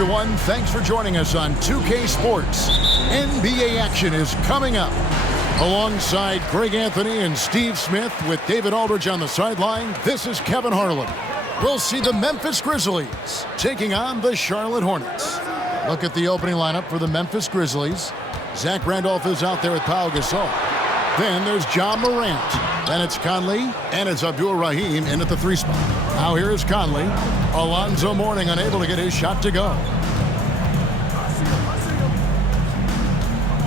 everyone. Thanks for joining us on 2K Sports. NBA action is coming up. Alongside Greg Anthony and Steve Smith with David Aldridge on the sideline, this is Kevin Harlan. We'll see the Memphis Grizzlies taking on the Charlotte Hornets. Look at the opening lineup for the Memphis Grizzlies. Zach Randolph is out there with Pau Gasol. Then there's John Morant. Then it's Conley, and it's Abdur-Rahim in at the 3 spot. Now here is Conley. Alonzo Mourning unable to get his shot to go.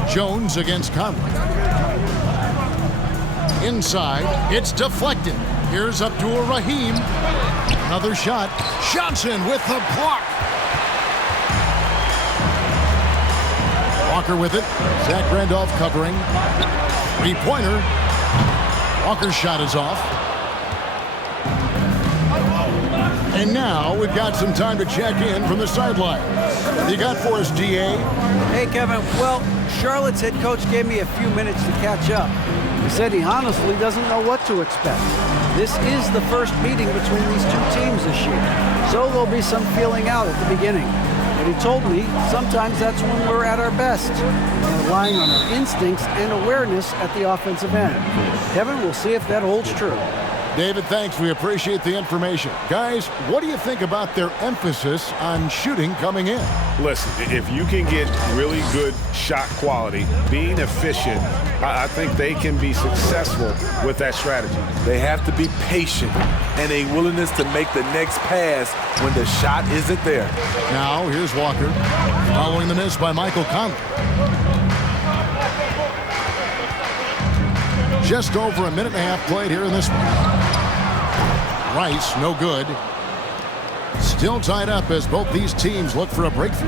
Jones against Conley. Inside, it's deflected. Here's Abdur-Rahim. Another shot. Johnson with the block. Walker with it. Zach Randolph covering. Three-pointer. Walker's shot is off. And now we've got some time to check in from the sideline. What do you got for us, DA? Hey, Kevin. Well, Charlotte's head coach gave me a few minutes to catch up. He said he honestly doesn't know what to expect. This is the first meeting between these two teams this year, so there'll be some feeling out at the beginning. But he told me sometimes that's when we're at our best, relying on our instincts and awareness at the offensive end. Kevin, we'll see if that holds true. David, thanks. We appreciate the information. Guys, what do you think about their emphasis on shooting coming in? Listen, if you can get really good shot quality, being efficient, I think they can be successful with that strategy. They have to be patient and a willingness to make the next pass when the shot isn't there. Now, here's Walker, following the miss by Michael Conley. Just over a minute and a half played here in this one. Rice, no good. Still tied up as both these teams look for a breakthrough.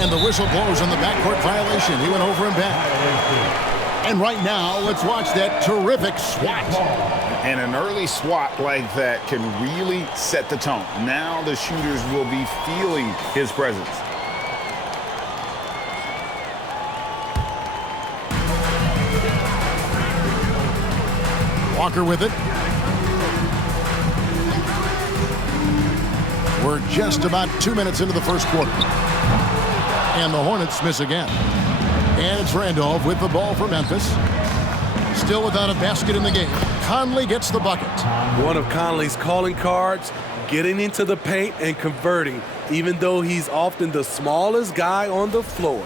And the whistle blows on the backcourt violation. He went over and back. And right now, let's watch that terrific swat. And an early swat like that can really set the tone. Now the shooters will be feeling his presence. Walker with it. We're just about 2 minutes into the first quarter. And the Hornets miss again. And it's Randolph with the ball for Memphis. Still without a basket in the game. Conley gets the bucket. One of Conley's calling cards, getting into the paint and converting, even though he's often the smallest guy on the floor.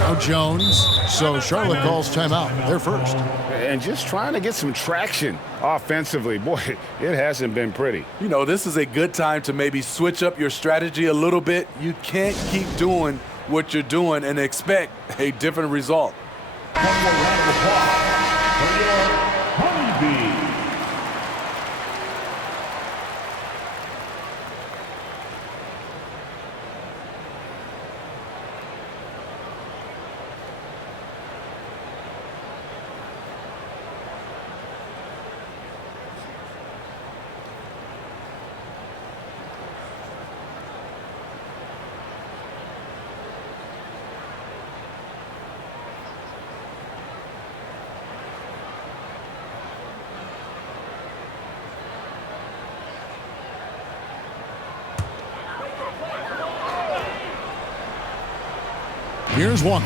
Now Jones. So Charlotte calls timeout. They're first. And just trying to get some traction offensively. Boy, it hasn't been pretty. You know, this is a good time to maybe switch up your strategy a little bit. You can't keep doing what you're doing and expect a different result. One more round of applause for your Honeybee. Here's Walker.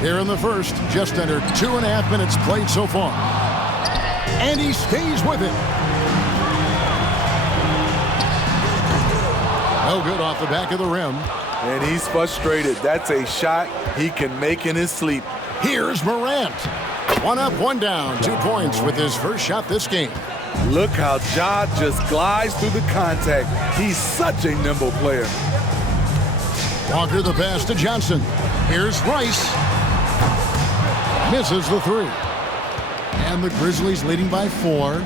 Here in the first, just under 2.5 minutes played so far. And he stays with it. No good off the back of the rim. And he's frustrated. That's a shot he can make in his sleep. Here's Morant. One up, one down. 2 points with his first shot this game. Look how Ja just glides through the contact. He's such a nimble player. Walker the pass to Johnson. Here's Rice. Misses the 3. And the Grizzlies leading by 4.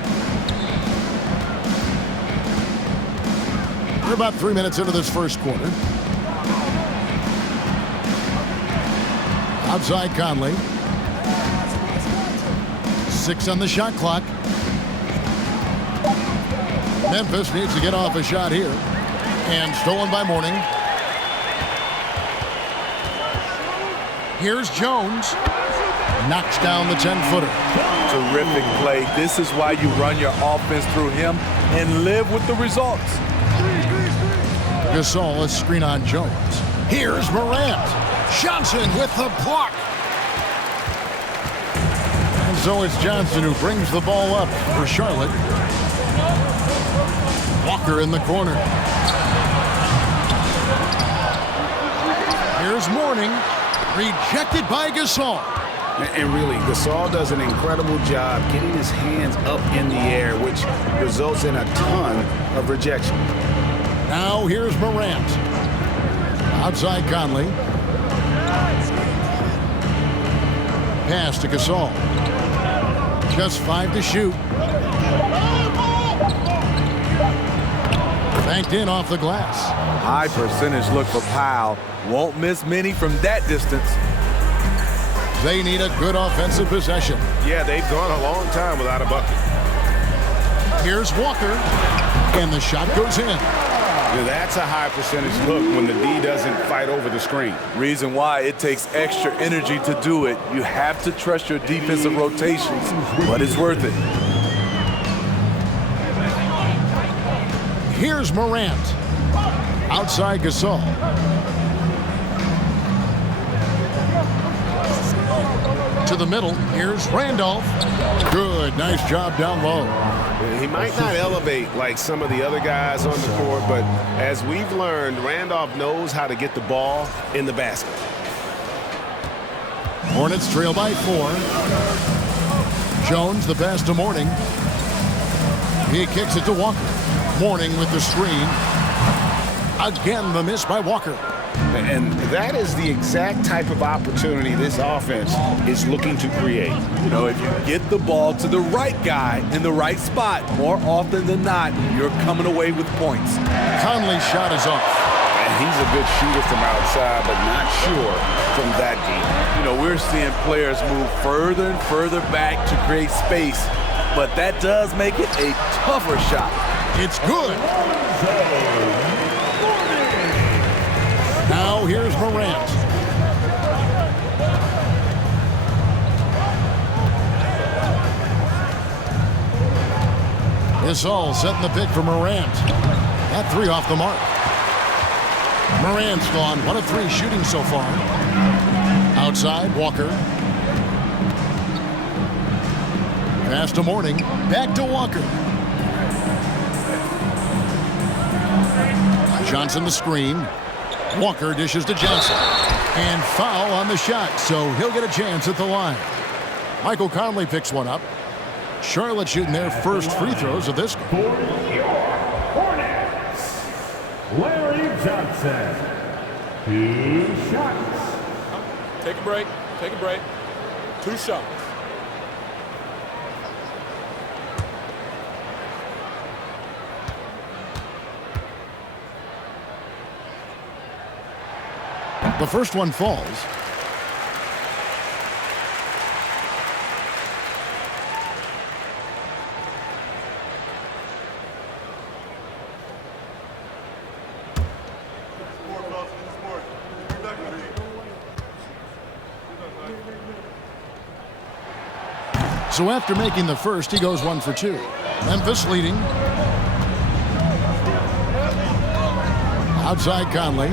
We're about 3 minutes into this first quarter. Outside Conley. 6 on the shot clock. Memphis needs to get off a shot here. And stolen by Mourning. Here's Jones. Knocks down the 10-footer. Terrific play. This is why you run your offense through him and live with the results. Gasol, a screen on Jones. Here's Morant. Johnson with the block. And so it's Johnson who brings the ball up for Charlotte. Walker in the corner. Here's Mourning. Rejected by Gasol. And really, Gasol does an incredible job getting his hands up in the air, which results in a ton of rejection. Now here's Morant. Outside Conley. Pass to Gasol. Just 5 to shoot. Banked in off the glass. High percentage look for Powell. Won't miss many from that distance. They need a good offensive possession. Yeah, they've gone a long time without a bucket. Here's Walker. And the shot goes in. Yeah, that's a high percentage look when the D doesn't fight over the screen. Reason why it takes extra energy to do it. You have to trust your defensive rotations, but it's worth it. Here's Morant. Outside Gasol. To the middle. Here's Randolph. Good. Nice job down low. He might not elevate like some of the other guys on the court, but as we've learned, Randolph knows how to get the ball in the basket. Hornets trail by 4. Jones, the pass to Mourning. He kicks it to Walker. Mourning with the screen. Again, the miss by Walker. And that is the exact type of opportunity this offense is looking to create. You know, if you get the ball to the right guy in the right spot, more often than not, you're coming away with points. Conley's shot is off. And he's a good shooter from outside, but not sure from that deep. You know, we're seeing players move further and further back to create space, but that does make it a tougher shot. It's good. Now here's Morant. Gasol setting the pick for Morant. That 3 off the mark. Morant's gone 1 of 3 shooting so far. Outside, Walker. Pass to Mourning. Back to Walker. Johnson the screen. Walker dishes to Johnson. And foul on the shot, so he'll get a chance at the line. Michael Conley picks one up. Charlotte shooting their first free throws of this game. For your Hornets, Larry Johnson. 2 shots. Take a break. Take a break. 2 shots. The first one falls. So after making the first, he goes 1 for 2. Memphis leading. Outside Conley.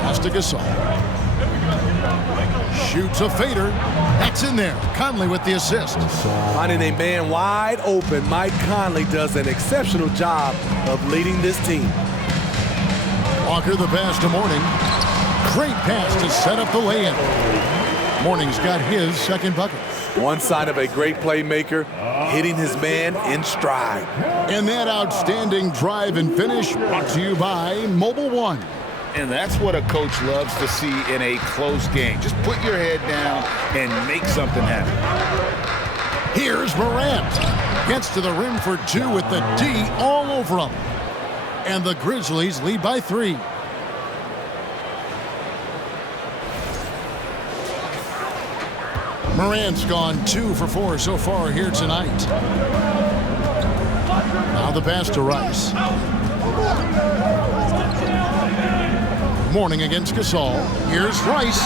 Pass to Gasol. Shoots a fader. That's in there. Conley with the assist. Finding a man wide open, Mike Conley does an exceptional job of leading this team. Walker the pass to Mourning. Great pass to set up the lay-in. Mourning's got his second bucket. One sign of a great playmaker, hitting his man in stride. And that outstanding drive and finish brought to you by Mobile One. And that's what a coach loves to see in a close game. Just put your head down and make something happen. Here's Morant. Gets to the rim for 2 with the D all over him. And the Grizzlies lead by 3. Morant's gone 2 for 4 so far here tonight. Now the pass to Rice. Mourning against Gasol. Here's Rice.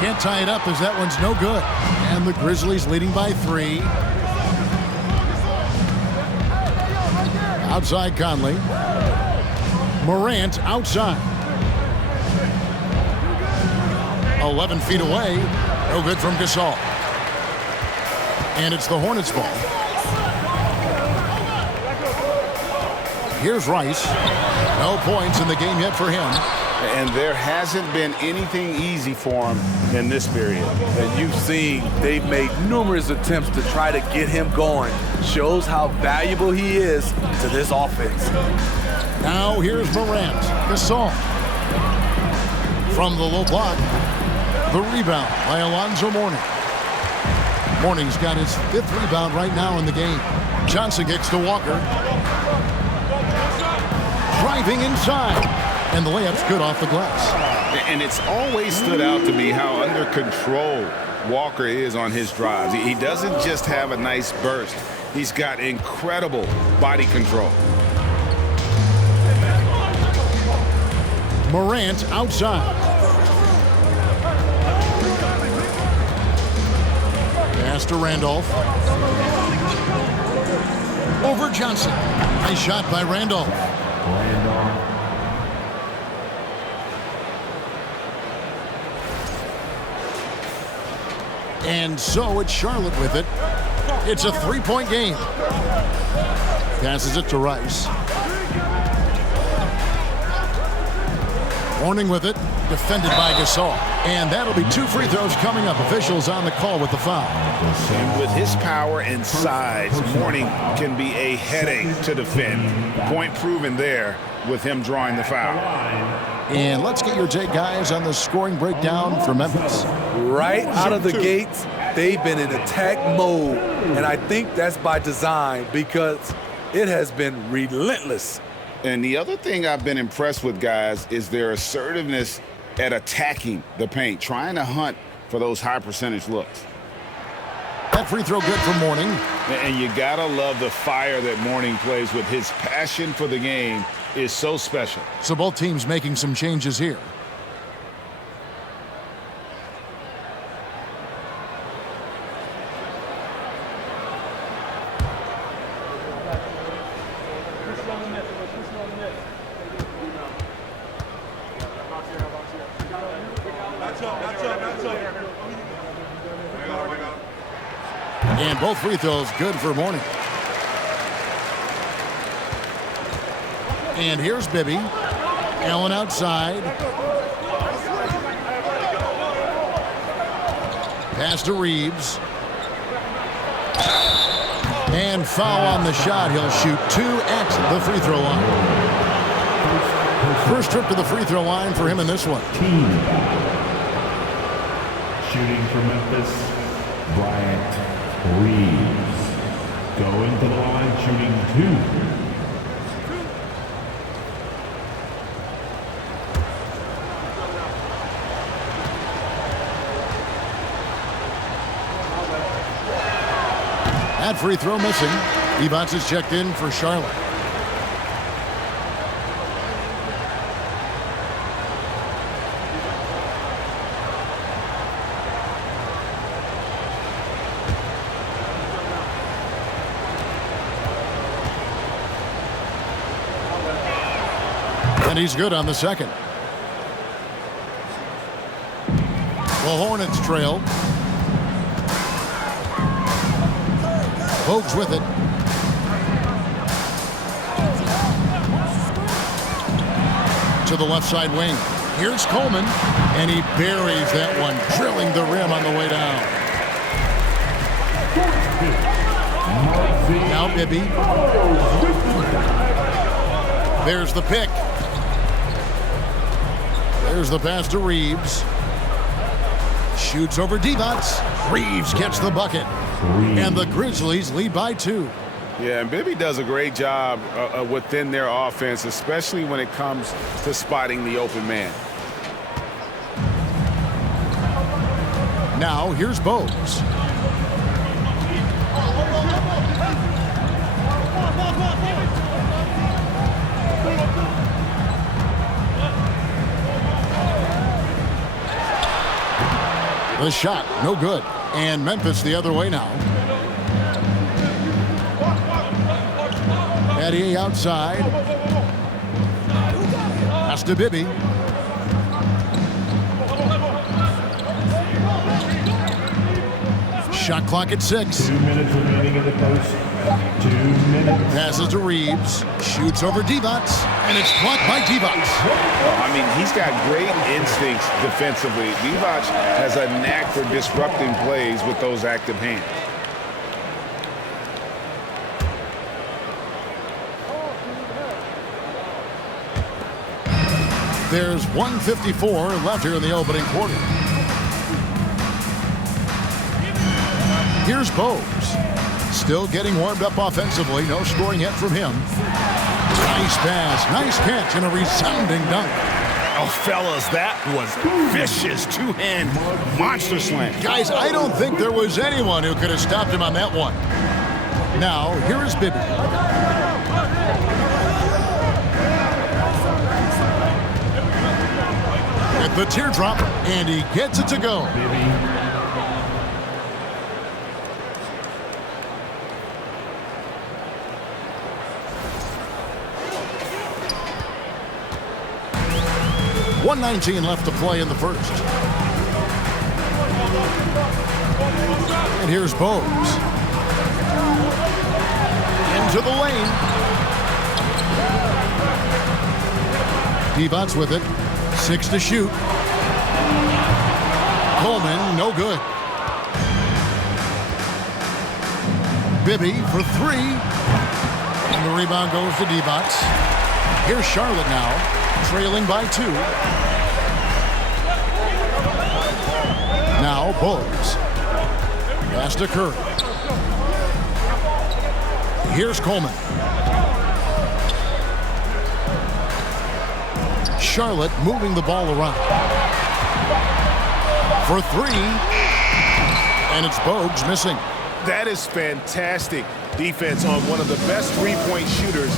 Can't tie it up as that one's no good. And the Grizzlies leading by 3. Outside Conley. Morant outside. 11 feet away. No good from Gasol. And it's the Hornets ball. Here's Rice. No points in the game yet for him. And there hasn't been anything easy for him in this period. And you've seen they've made numerous attempts to try to get him going. Shows how valuable he is to this offense. Now here's Morant. Gasol. From the low block. The rebound by Alonzo Mourning. Mourning's got his 5th rebound right now in the game. Johnson kicks to Walker. Driving inside. And the layup's good off the glass. And it's always stood out to me how under control Walker is on his drives. He doesn't just have a nice burst. He's got incredible body control. Morant outside. Pass to Randolph. Over Johnson. Nice shot by Randolph. And so it's Charlotte with it. It's a 3-point game. Passes it to Rice. Mourning with it. Defended by Gasol. And that'll be 2 free throws coming up. Officials on the call with the foul. And with his power and size, Mourning can be a headache to defend. Point proven there with him drawing the foul. And let's get your take, guys, on the scoring breakdown for Memphis. Right out of the gates, they've been in attack mode. And I think that's by design because it has been relentless. And the other thing I've been impressed with, guys, is their assertiveness at attacking the paint, trying to hunt for those high percentage looks. That free throw good for Mourning. And you gotta love the fire that Mourning plays with. His passion for the game is so special. So both teams making some changes here. And both free throws good for Mourning. And here's Bibby. Allen outside. Pass to Reeves. And foul on the shot. He'll shoot 2 at the free throw line. First trip to the free throw line for him in this one. Shooting for Memphis, Bryant Reeves. Going to the line, shooting 2. That free throw missing. Evans is checked in for Charlotte. And he's good on the second. The Hornets trail. Bogues with it. To the left side wing. Here's Coleman. And he buries that one, drilling the rim on the way down. Now Bibby. There's the pick. There's the pass to Reeves. Shoots over Devonts. Reeves gets the bucket. And the Grizzlies lead by 2. Yeah, and Bibby does a great job within their offense, especially when it comes to spotting the open man. Now here's Bogues. The shot, no good. And Memphis the other way now. Eddie outside. Pass to Bibby. Shot clock at 6. 2 minutes remaining in the post. 2 minutes. Passes to Reeves. Shoots over Divac. And it's blocked by Divac. I mean, he's got great instincts defensively. Divac has a knack for disrupting plays with those active hands. There's 1:54 left here in the opening quarter. Here's Bogues. Still getting warmed up offensively. No scoring yet from him. Nice pass. Nice catch and a resounding dunk. Oh, fellas, that was vicious two-hand monster slam. Guys, I don't think there was anyone who could have stopped him on that one. Now, here is Bibby. At the teardrop, and he gets it to go. .119 left to play in the first. And here's Bogues. Into the lane. Divac with it. 6 to shoot. Coleman, no good. Bibby for 3. And the rebound goes to Divac. Here's Charlotte now, trailing by 2. Now Bogues. Pass to Curry. Here's Coleman. Charlotte moving the ball around. For 3. And it's Bogues missing. That is fantastic defense on one of the best three-point shooters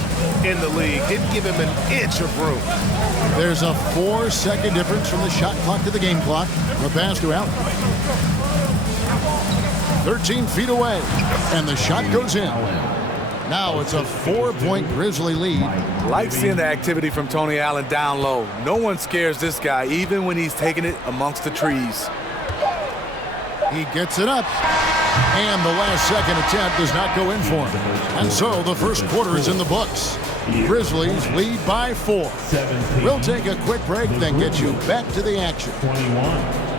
in the league. Didn't give him an inch of room. There's a 4-second difference from the shot clock to the game clock. The pass to Allen. 13 feet away. And the shot goes in. Now it's a 4-point Grizzly lead. Like seeing the activity from Tony Allen down low. No one scares this guy, even when he's taking it amongst the trees. He gets it up. And the last second attempt does not go in for him. And so the first quarter is in the books. Grizzlies lead by 4. We'll take a quick break, then get you back to the action. 21.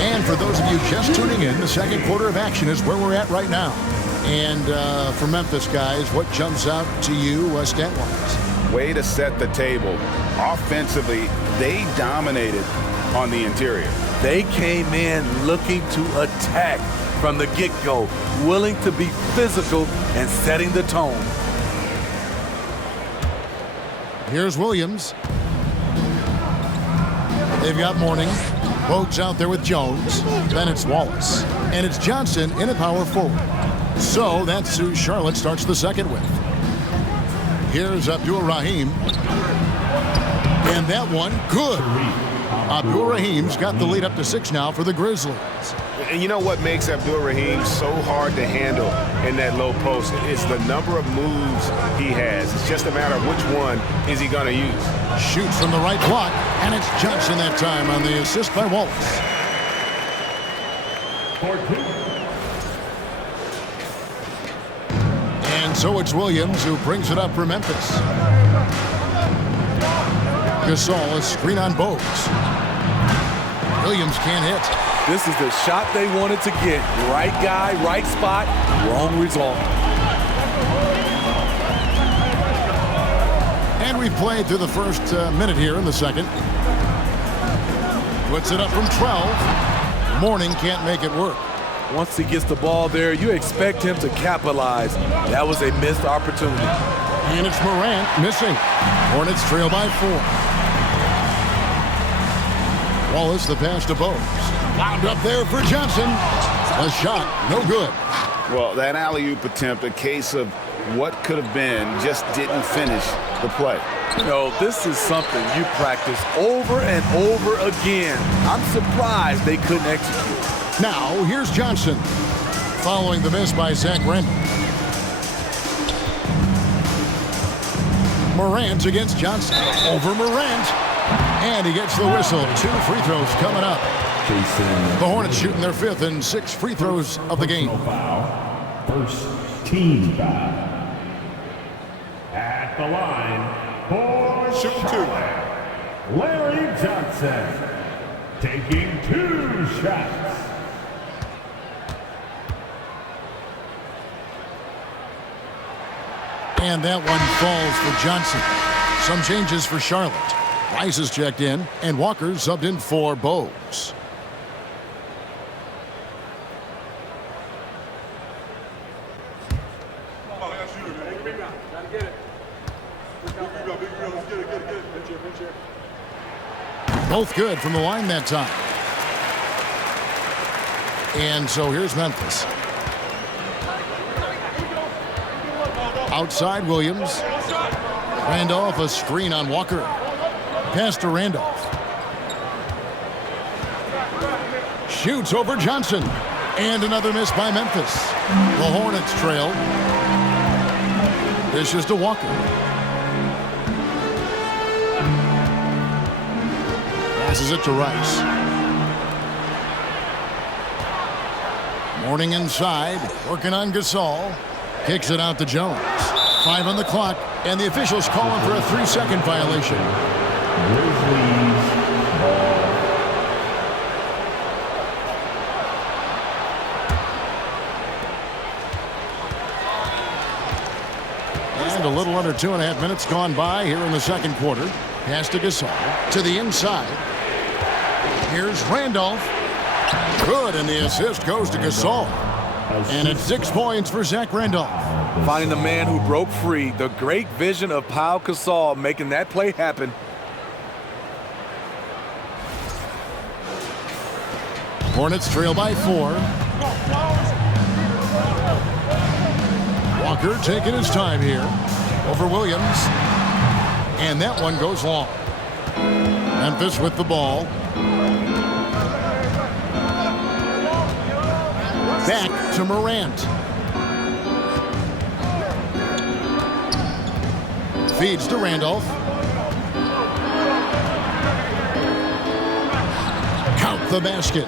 And for those of you just tuning in, the second quarter of action is where we're at right now. And for Memphis, guys, what jumps out to you stat-wise? Way to set the table. Offensively, they dominated on the interior. They came in looking to attack from the get-go, willing to be physical and setting the tone. Here's Williams. They've got Mourning. Bogues out there with Jones. Then it's Wallace. And it's Johnson in a power forward. So that's who Charlotte starts the second with. Here's Abdur-Rahim. And that one, good. Abdur-Rahim's got the lead up to 6 now for the Grizzlies. And you know what makes Abdur-Rahim so hard to handle in that low post? It's the number of moves he has. It's just a matter of which one is he going to use. Shoots from the right block, and it's Johnson that time on the assist by Wallace. And so it's Williams who brings it up for Memphis. Gasol, a screen on Bogues. Williams can't hit. This is the shot they wanted to get. Right guy, right spot, wrong result. And we've played through the first minute here in the second. Puts it up from 12. Mourning can't make it work. Once he gets the ball there, you expect him to capitalize. That was a missed opportunity. And it's Morant missing. Hornets trail by 4. Wallace, the pass to Bogues. Wound up there for Johnson. A shot, no good. Well, that alley-oop attempt, a case of what could have been, just didn't finish the play. You know, this is something you practice over and over again. I'm surprised they couldn't execute. Now, here's Johnson. Following the miss by Zach Randolph. Morant against Johnson. Over Morant. And he gets the whistle. 2 free throws coming up. The Hornets shooting their 5th and 6th free throws of the game. Foul. First team foul. At the line for Shooting 2. Larry Johnson taking 2 shots. And that one falls for Johnson. Some changes for Charlotte. Rice is checked in, and Walker subbed in for Bogues. Both good from the line that time. And so here's Memphis. Outside Williams. Randolph, a screen on Walker. Pass to Randolph. Shoots over Johnson. And another miss by Memphis. The Hornets trail. Dishes to Walker. Passes it to Rice. Morning inside. Working on Gasol. Kicks it out to Jones. 5 on the clock, and the officials calling for a 3-second violation. Grizzlies ball. And a little under 2.5 minutes gone by here in the second quarter. Pass to Gasol to the inside. Here's Randolph. Good, and the assist goes to Gasol. And it's 6 points for Zach Randolph. Finding the man who broke free. The great vision of Pau Gasol making that play happen. Hornets trail by 4. Walker taking his time here over Williams. And that one goes long. Memphis with the ball. Back to Morant. Feeds to Randolph. Count the basket.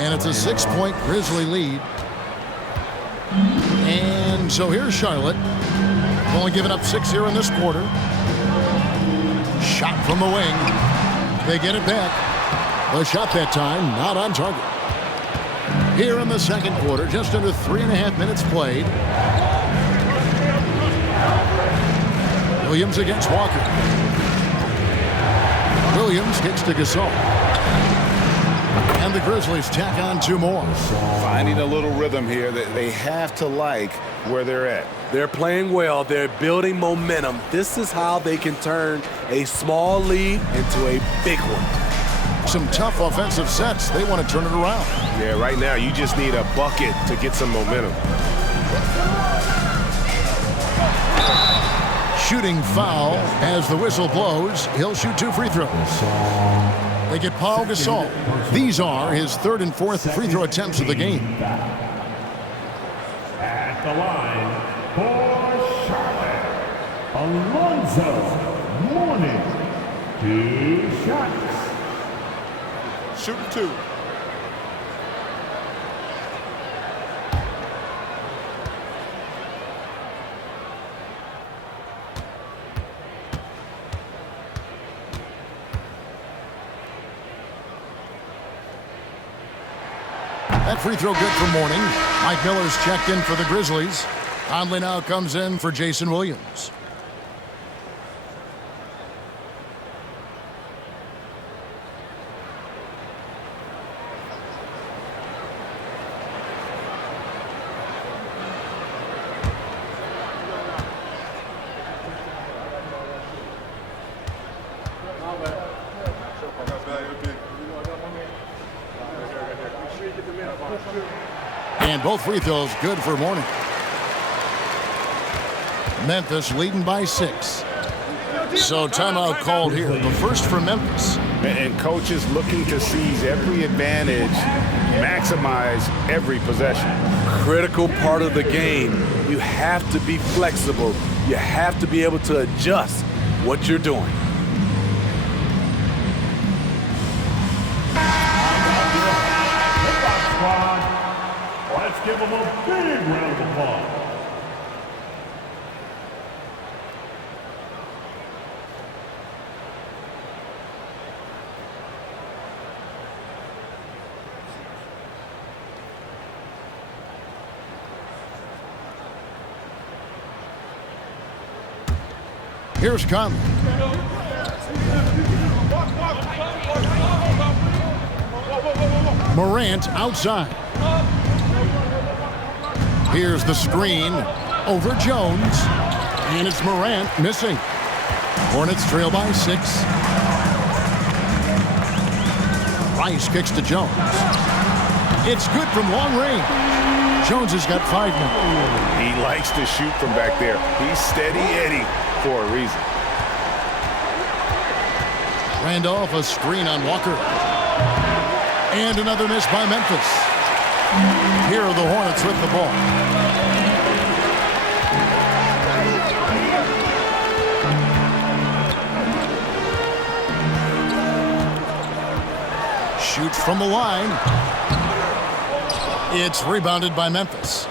And it's a 6-point Grizzly lead. And so here's Charlotte. Only giving up 6 here in this quarter. Shot from the wing. They get it back. The shot that time not on target. Here in the second quarter, just under 3.5 minutes played. Williams against Walker. Williams kicks to Gasol. And the Grizzlies tack on 2 more. Finding a little rhythm here that they have to like where they're at. They're playing well. They're building momentum. This is how they can turn a small lead into a big one. Some tough offensive sets. They want to turn it around. Yeah, right now you just need a bucket to get some momentum. Shooting foul as the whistle blows. He'll shoot 2 free throws. They get Pau Gasol. These are his 3rd and 4th free throw attempts of the game. At the line for Charlotte, Alonzo Mourning. 2 shots. Shooting 2. That free throw good for Mourning. Mike Miller's checked in for the Grizzlies. Conley now comes in for Jason Williams. And both free throws good for Mourning. Memphis leading by 6. So timeout called here. The first for Memphis. And coaches looking to seize every advantage, maximize every possession. Critical part of the game. You have to be flexible. You have to be able to adjust what you're doing. Let's give them a big round of applause. Here's Conley. Morant outside. Here's the screen over Jones. And it's Morant missing. Hornets trail by 6. Rice kicks to Jones. It's good from long range. Jones has got 5 now. He likes to shoot from back there. He's steady Eddie for a reason. Randolph, a screen on Walker. And another miss by Memphis. Here are the Hornets with the ball. Shoots from the line. It's rebounded by Memphis.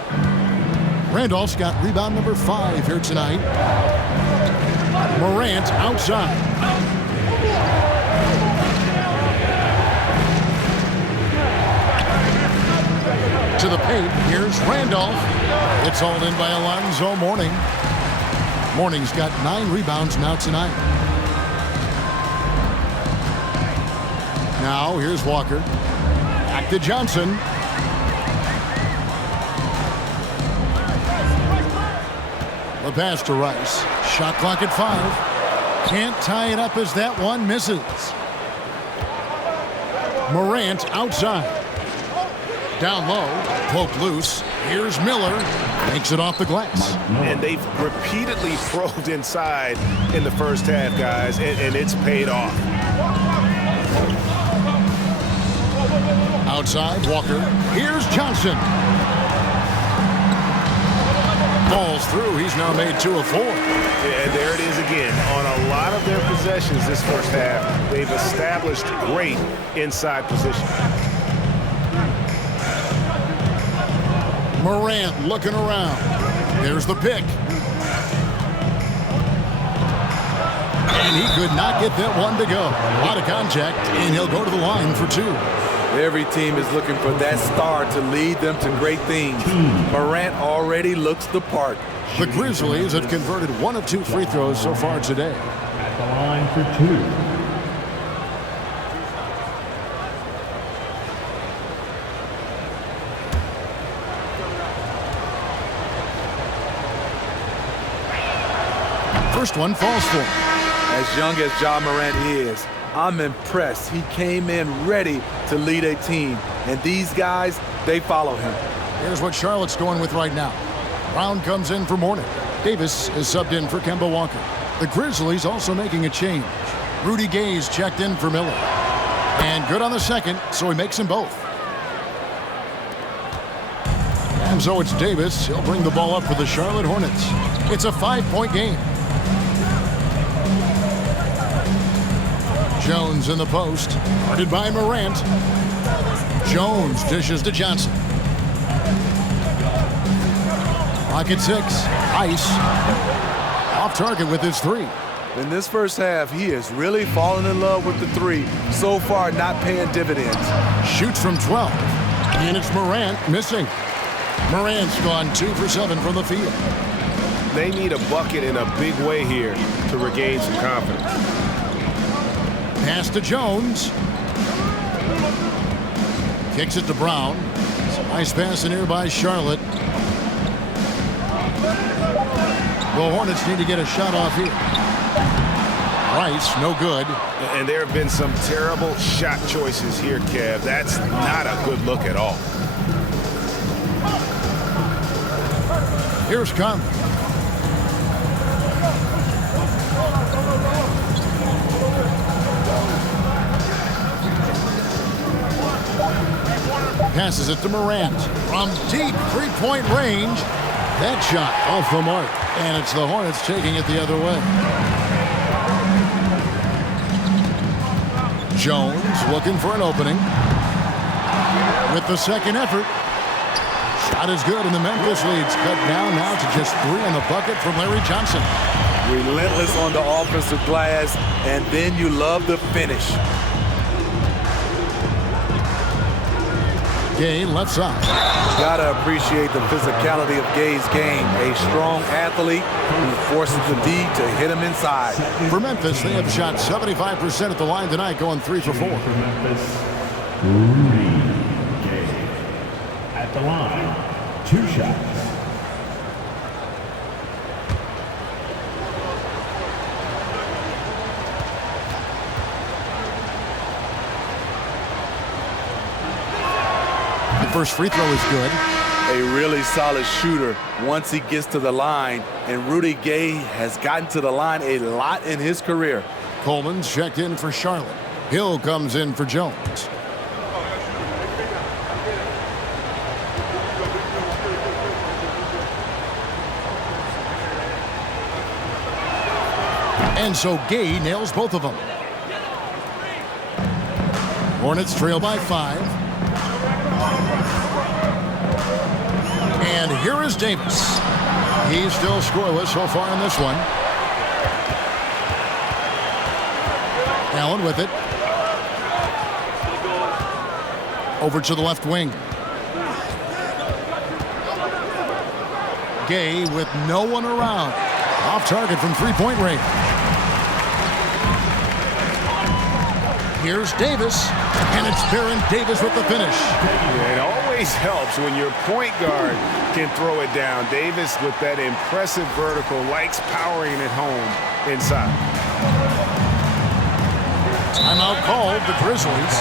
Randolph's got rebound number 5 here tonight. Morant outside. To the paint, here's Randolph. It's hauled in by Alonzo Mourning. Mourning's got 9 rebounds now tonight. Now, here's Walker. Back to Johnson. The pass to Rice. Shot clock at 5. Can't tie it up as that one misses. Morant outside. Down low. Poked loose. Here's Miller. Makes it off the glass. And they've repeatedly probed inside in the first half, guys, and it's paid off. Outside, Walker. Here's Johnson. Falls through. He's now made 2 of 4. And there it is again. On a lot of their possessions this first half, they've established great inside position. Morant looking around. There's the pick. And he could not get that one to go. A lot of contact, and he'll go to the line for 2. Every team is looking for that star to lead them to great things. Morant already looks the part. The Grizzlies have converted 1 of 2 free throws so far today. At the line for 2. First one falls for him. As young as Ja Morant is, I'm impressed. He came in ready to lead a team. And these guys, they follow him. Here's what Charlotte's going with right now. Brown comes in for Mourning. Davis is subbed in for Kemba Walker. The Grizzlies also making a change. Rudy Gay's checked in for Miller. And good on the second, so he makes them both. And so it's Davis. He'll bring the ball up for the Charlotte Hornets. It's a 5-point game. Jones in the post. Guarded by Morant. Jones dishes to Johnson. Clock at 6. Ice. Off target with his 3. In this first half, he has really fallen in love with the 3. So far, not paying dividends. Shoots from 12. And it's Morant missing. Morant's gone 2 for 7 from the field. They need a bucket in a big way here to regain some confidence. Pass to Jones. Kicks it to Brown. Nice pass in here by Charlotte. The Hornets need to get a shot off here. Rice, no good. And there have been some terrible shot choices here, Kev. That's not a good look at all. Here's Conley. passes it to Morant. From deep three-point range, that shot off the mark. And it's the Hornets taking it the other way. Jones looking for an opening. With the second effort. Shot is good, and the Memphis lead's cut down now to just 3 on the bucket from Larry Johnson. Relentless on the offensive glass, and then you love the finish. Gay left side. Gotta appreciate the physicality of Gay's game. A strong athlete who forces the D to hit him inside. For Memphis, they have shot 75% at the line tonight, going 3 for 4. For Memphis, Rudy Gay. At the line, 2 shots. First free throw is good. A really solid shooter once he gets to the line, and Rudy Gay has gotten to the line a lot in his career. Coleman's checked in for Charlotte. Hill comes in for Jones. And so Gay nails both of them. Hornets trail by 5. And here is Davis. He's still scoreless so far in this one. Allen with it. Over to the left wing. Gay with no one around. Off target from three-point range. Here's Davis. And it's Baron Davis with the finish. It always helps when your point guard can throw it down. Davis with that impressive vertical likes powering it home inside. Timeout called the Grizzlies.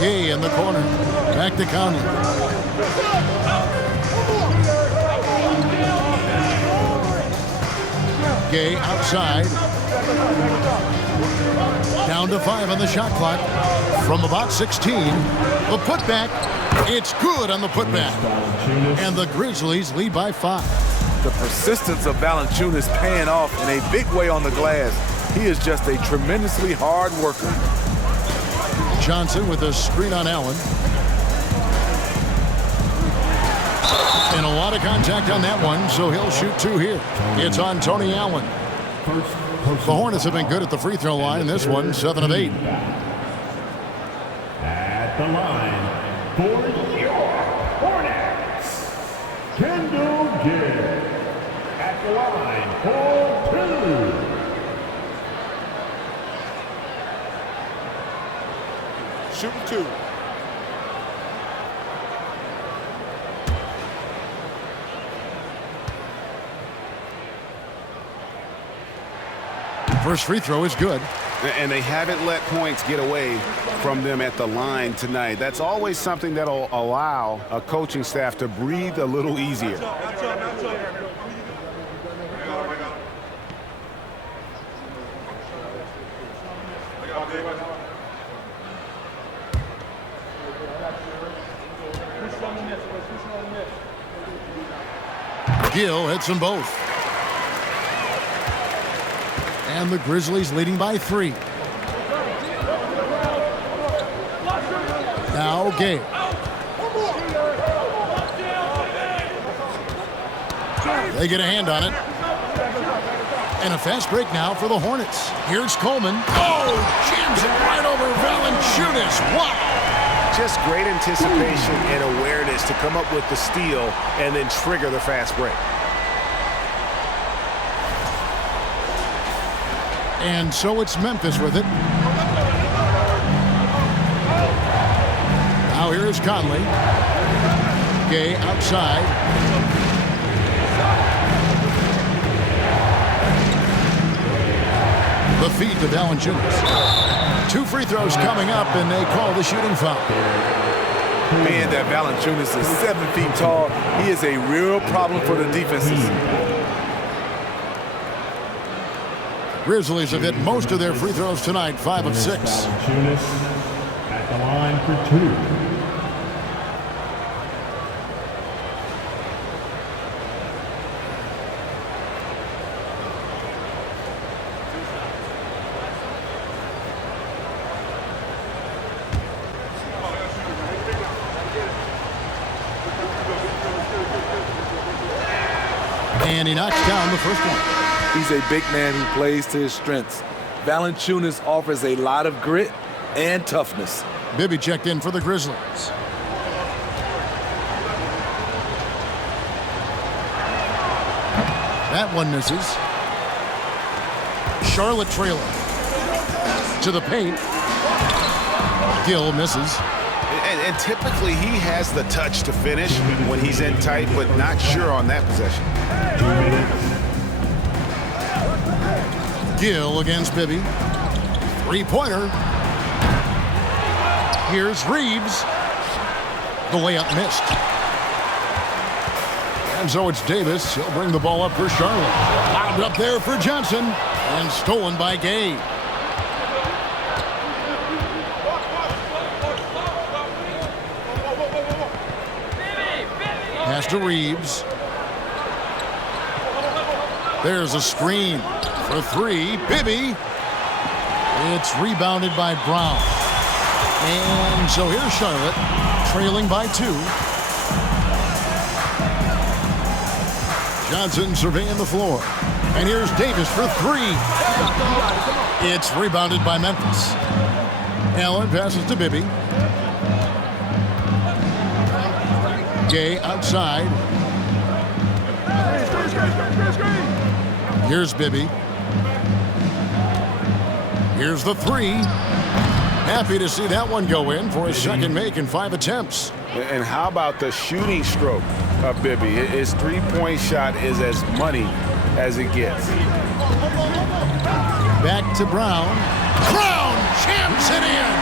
Gay in the corner. Back to Conley. Gay outside. Down to 5 on the shot clock. From about 16. The putback. It's good on the putback. And the Grizzlies lead by 5. The persistence of Valanciunas paying off in a big way on the glass. He is just a tremendously hard worker. Johnson with a screen on Allen. And a lot of contact on that one, so he'll shoot 2 here. It's on Tony Allen. The Hornets have been good at the free throw line in this one, 7 of 8. At the line for your Hornets, Kendall Gibbs. At the line for 2. Shooting 2. First free throw is good. And they haven't let points get away from them at the line tonight. That's always something that'll allow a coaching staff to breathe a little easier. Gill hits them both. And the Grizzlies leading by 3. Now Gay. They get a hand on it. And a fast break now for the Hornets. Here's Coleman. Oh, jams it right over Valanciunas. Wow. Just great anticipation and awareness to come up with the steal and then trigger the fast break. And so it's Memphis with it. Now here is Conley. Gay outside. The feed to Valanciunas. 2 free throws coming up, and they call the shooting foul. Being that Valanciunas is 7 feet tall, he is a real problem for the defenses. Grizzlies have hit most of their free throws tonight, 5 of 6. Valanciunas at the line for 2. And he knocks down the first one. He's a big man who plays to his strengths. Valanciunas offers a lot of grit and toughness. Bibby checked in for the Grizzlies. That one misses. Charlotte trailing. To the paint. Gill misses. And typically he has the touch to finish when he's in tight, but not sure on that possession. 2 minutes. Gill against Bibby. 3-pointer. Here's Reeves. The layup missed. And so it's Davis. He'll bring the ball up for Charlotte. Lobbed up there for Johnson. And stolen by Gay. Pass to Reeves. There's a screen for 3. Bibby. It's rebounded by Brown. And so here's Charlotte, trailing by 2. Johnson surveying the floor. And here's Davis for 3. It's rebounded by Memphis. Allen passes to Bibby. Gay outside. Here's Bibby. Here's the 3. Happy to see that one go in for his second make in 5 attempts. And how about the shooting stroke of Bibby? His 3-point shot is as money as it gets. Back to Brown. Brown jams it in.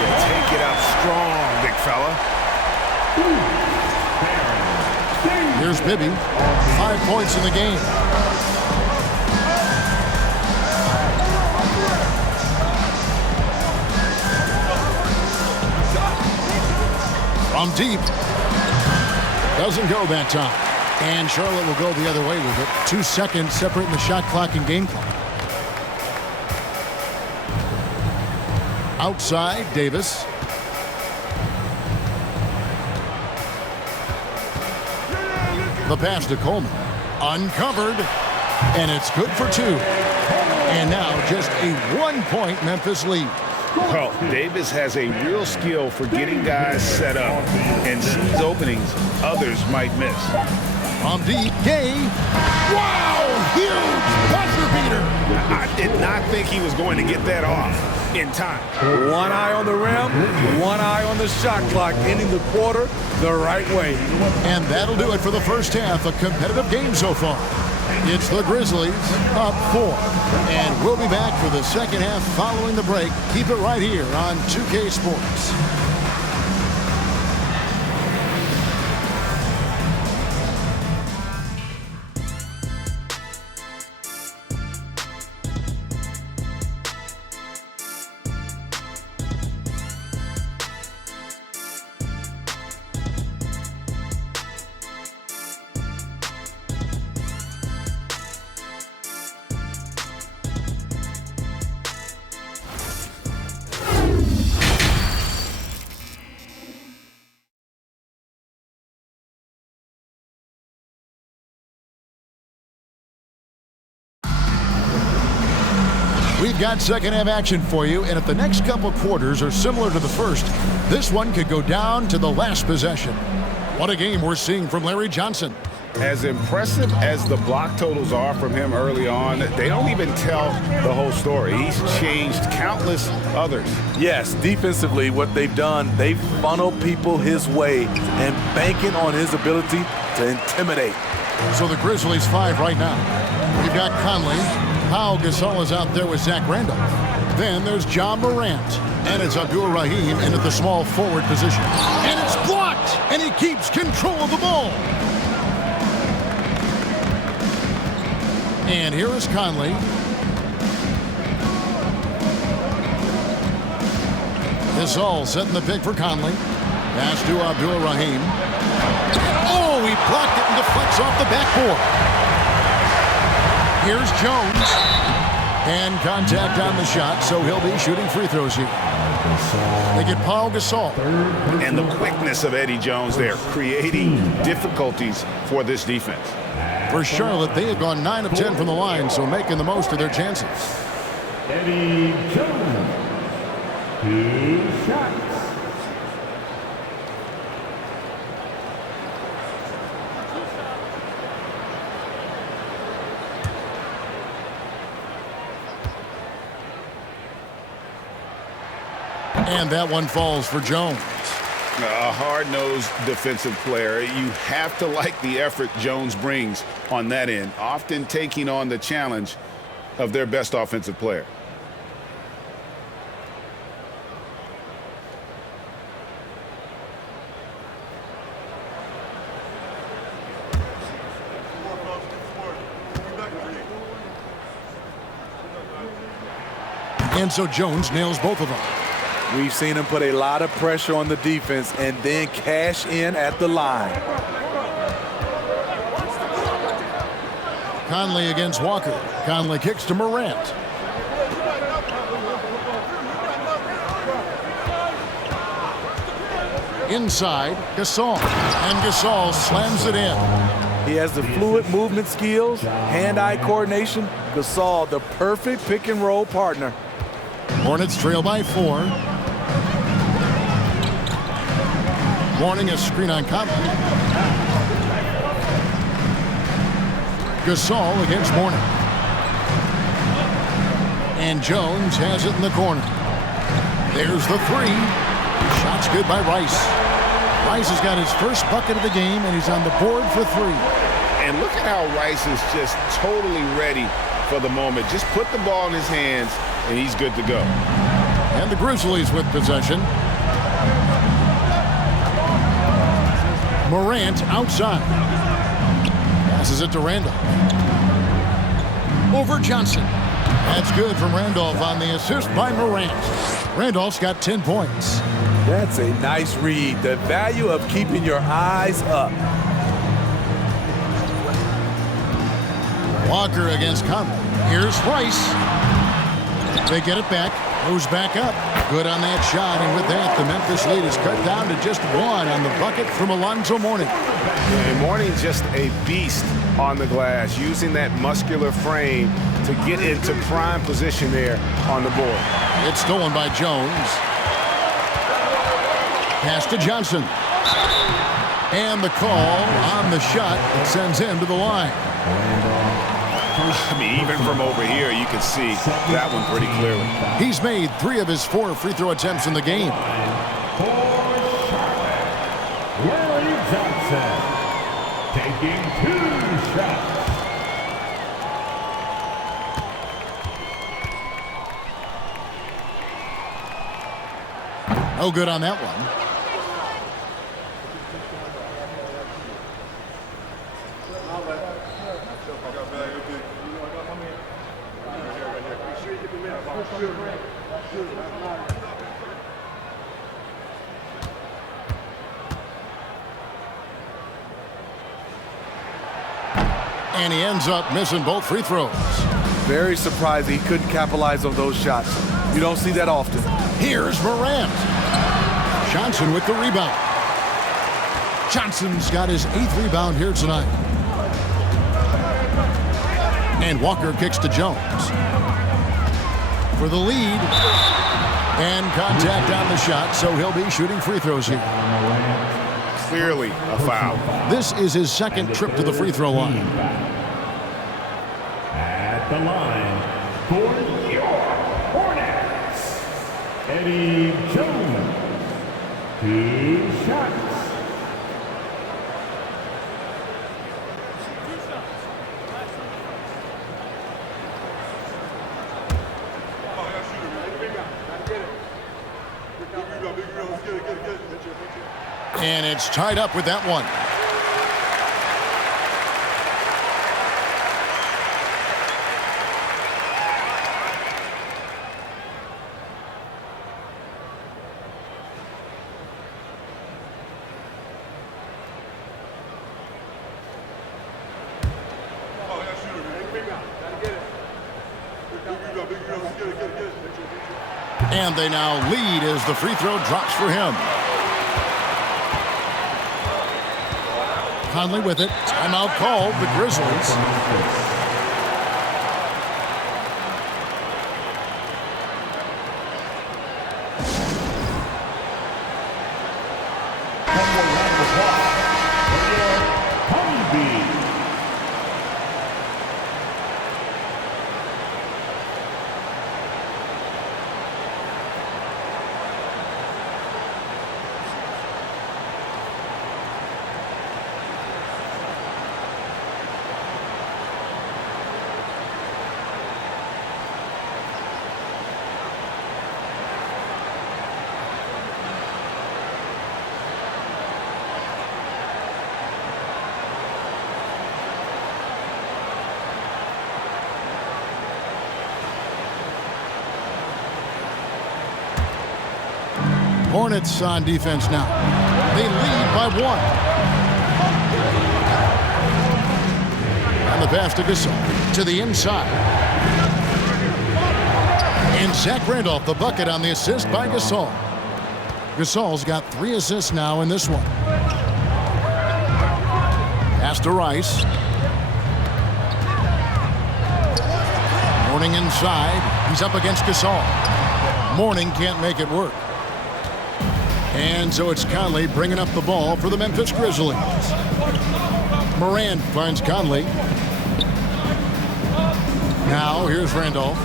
Yeah, take it up strong, big fella. Here's Bibby. 5 points in the game. From deep. Doesn't go that time. And Charlotte will go the other way with it. 2 seconds separating the shot clock and game clock. Outside, Davis. The pass to Coleman. Uncovered. And it's good for 2. And now just a 1-point Memphis lead. Well, Davis has a real skill for getting guys set up and sees openings others might miss. From deep, Gay. Wow! Huge buzzer beater. I did not think he was going to get that off in time. One eye on the rim, one eye on the shot clock, ending the quarter the right way. And that'll do it for the first half. A competitive game so far. It's the Grizzlies up 4. And we'll be back for the second half following the break. Keep it right here on 2K Sports. got second half action for you, and if the next couple quarters are similar to the first, this one could go down to the last possession. What a game we're seeing from Larry Johnson. As impressive as the block totals are from him early on, they don't even tell the whole story. He's changed countless others. Yes, defensively, what they've done, they've funneled people his way and banking on his ability to intimidate. So the Grizzlies 5 right now. We've got Conley. Pau Gasol is out there with Zach Randolph. Then there's John Morant. And it's Abdur-Rahim into the small forward position. And it's blocked! And he keeps control of the ball. And here is Conley. Gasol setting the pick for Conley. Pass to Abdur-Rahim. Oh, he blocked it and deflects off the backboard. Here's Jones. And contact on the shot, so he'll be shooting free throws here. They get Pau Gasol. And the quickness of Eddie Jones there, creating difficulties for this defense. For Charlotte, they have gone 9 of 10 from the line, so making the most of their chances. Eddie Jones. 2 shots. And that one falls for Jones. A hard-nosed defensive player. You have to like the effort Jones brings on that end, often taking on the challenge of their best offensive player. And so Jones nails both of them. We've seen him put a lot of pressure on the defense and then cash in at the line. Conley against Walker. Conley kicks to Morant. Inside, Gasol. And Gasol slams it in. He has the fluid movement skills, hand-eye coordination. Gasol, the perfect pick-and-roll partner. Hornets trail by 4. Warning, a screen on Conley. Gasol against Mourning. And Jones has it in the corner. There's the 3. Shot's good by Rice. Rice has got his first bucket of the game, and he's on the board for 3. And look at how Rice is just totally ready for the moment. Just put the ball in his hands, and he's good to go. And the Grizzlies with possession. Morant outside. Passes it to Randolph. Over Johnson. That's good from Randolph on the assist by Morant. Randolph's got 10 points. That's a nice read. The value of keeping your eyes up. Walker against Conley. Here's Rice. They get it back. Moves back up. Good on that shot, and with that, the Memphis lead is cut down to just 1 on the bucket from Alonzo Mourning. And Mourning just a beast on the glass, using that muscular frame to get into prime position there on the board. It's stolen by Jones. Pass to Johnson. And the call on the shot that sends him to the line. I mean, even from over here, you can see that one pretty clearly. He's made 3 of his 4 free throw attempts in the game. Larry Johnson taking 2 shots. No good on that one. And he ends up missing both free throws. Very surprising he couldn't capitalize on those shots. You don't see that often. Here's Morant. Johnson with the rebound. Johnson's got his 8th rebound here tonight. And Walker kicks to Jones. for the lead. And contact on the shot, so he'll be shooting free throws here. Clearly a foul. This is his second trip to the free throw line. At the line for your Hornets, Eddie Jones. 2 shots. And it's tied up with that one. And they now lead as the free throw drops for him. Conley with it. Timeout called, the Grizzlies. Hornets on defense now. They lead by 1. And the pass to Gasol to the inside. And Zach Randolph, the bucket on the assist by Gasol. Gasol's got 3 assists now in this one. Pass to Rice. Mourning inside. He's up against Gasol. Mourning can't make it work. And so it's Conley bringing up the ball for the Memphis Grizzlies. Moran finds Conley. Now here's Randolph.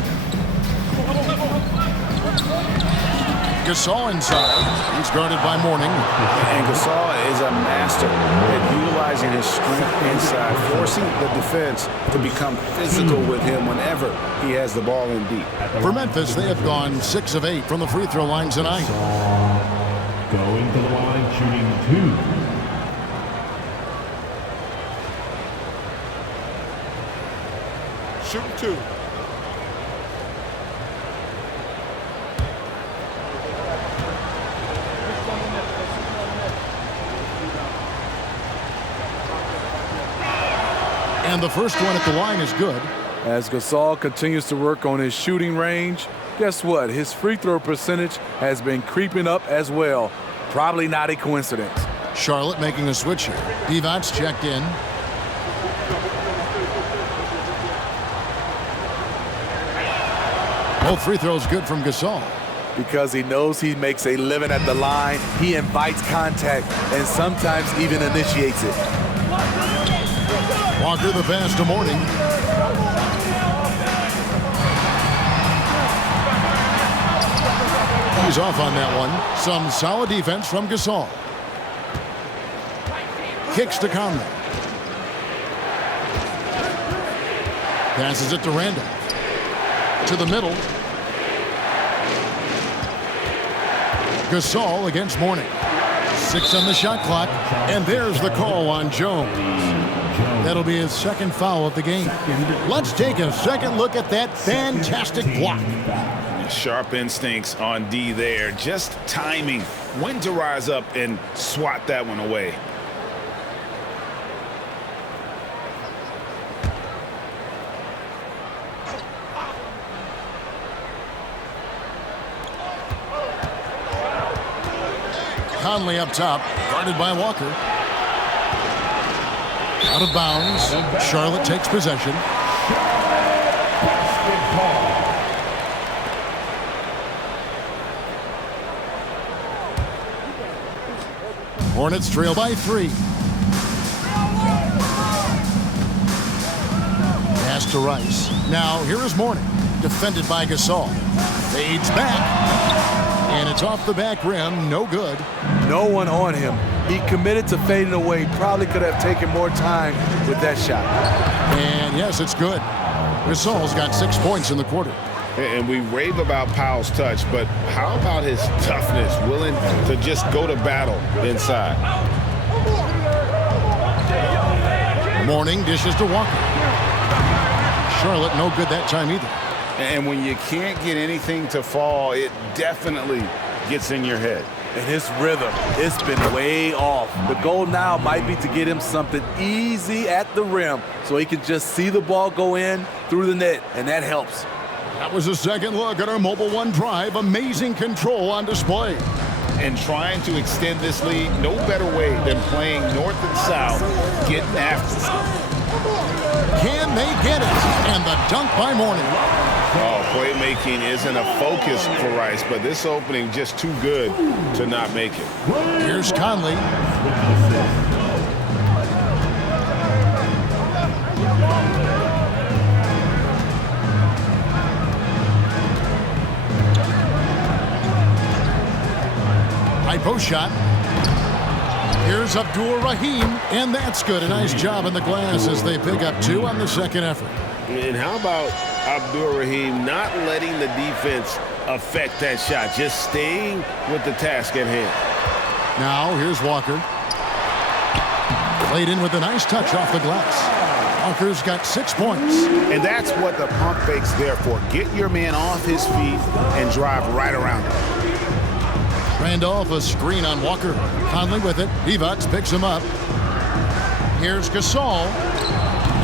Gasol inside. He's guarded by Mourning. And Gasol is a master at utilizing his strength inside, forcing the defense to become physical with him whenever he has the ball in deep. For Memphis, they have gone 6 of 8 from the free throw line tonight. Going to the line, shooting 2. Shooting 2. And the first one at the line is good. As Gasol continues to work on his shooting range, guess what? His free throw percentage has been creeping up as well. Probably not a coincidence. Charlotte making a switch here. Devon's checked in. Both free throws good from Gasol. Because he knows he makes a living at the line, he invites contact and sometimes even initiates it. Walker the pass to Mourning. He's off on that one. Some solid defense from Gasol. Kicks to Conley. Passes it to Randolph. To the middle. Gasol against Mourning. 6 on the shot clock. And there's the call on Jones. That'll be his second foul of the game. Let's take a second look at that fantastic block. Sharp instincts on D there. Just timing when to rise up and swat that one away. Conley up top, guarded by Walker. Out of bounds. Charlotte takes possession. Hornets trail by 3. Pass to Rice. Now here is Mourning. Defended by Gasol. Fades back. And it's off the back rim. No good. No one on him. He committed to fading away. Probably could have taken more time with that shot. And yes, it's good. Gasol's got 6 points in the quarter. And we rave about Powell's touch, but how about his toughness, willing to just go to battle inside? Mourning dishes to Walker. Charlotte no good that time either. And when you can't get anything to fall, it definitely gets in your head. And his rhythm, it's been way off. The goal now might be to get him something easy at the rim so he can just see the ball go in through the net, and that helps. That was a second look at our Mobile One drive. Amazing control on display. And trying to extend this lead, no better way than playing north and south, getting after it. Can they get it? And the dunk by Mourning. Oh, playmaking isn't a focus for Rice, but this opening just too good to not make it. Here's Conley. High post shot. Here's Abdur-Rahim, and that's good. A nice job in the glass as they pick up 2 on the second effort. And how about Abdur-Rahim not letting the defense affect that shot, just staying with the task at hand. Now here's Walker. Played in with a nice touch off the glass. Walker's got 6 points. And that's what the pump fake's there for. Get your man off his feet and drive right around him. Randolph, a screen on Walker. Conley with it. Divac picks him up. Here's Gasol.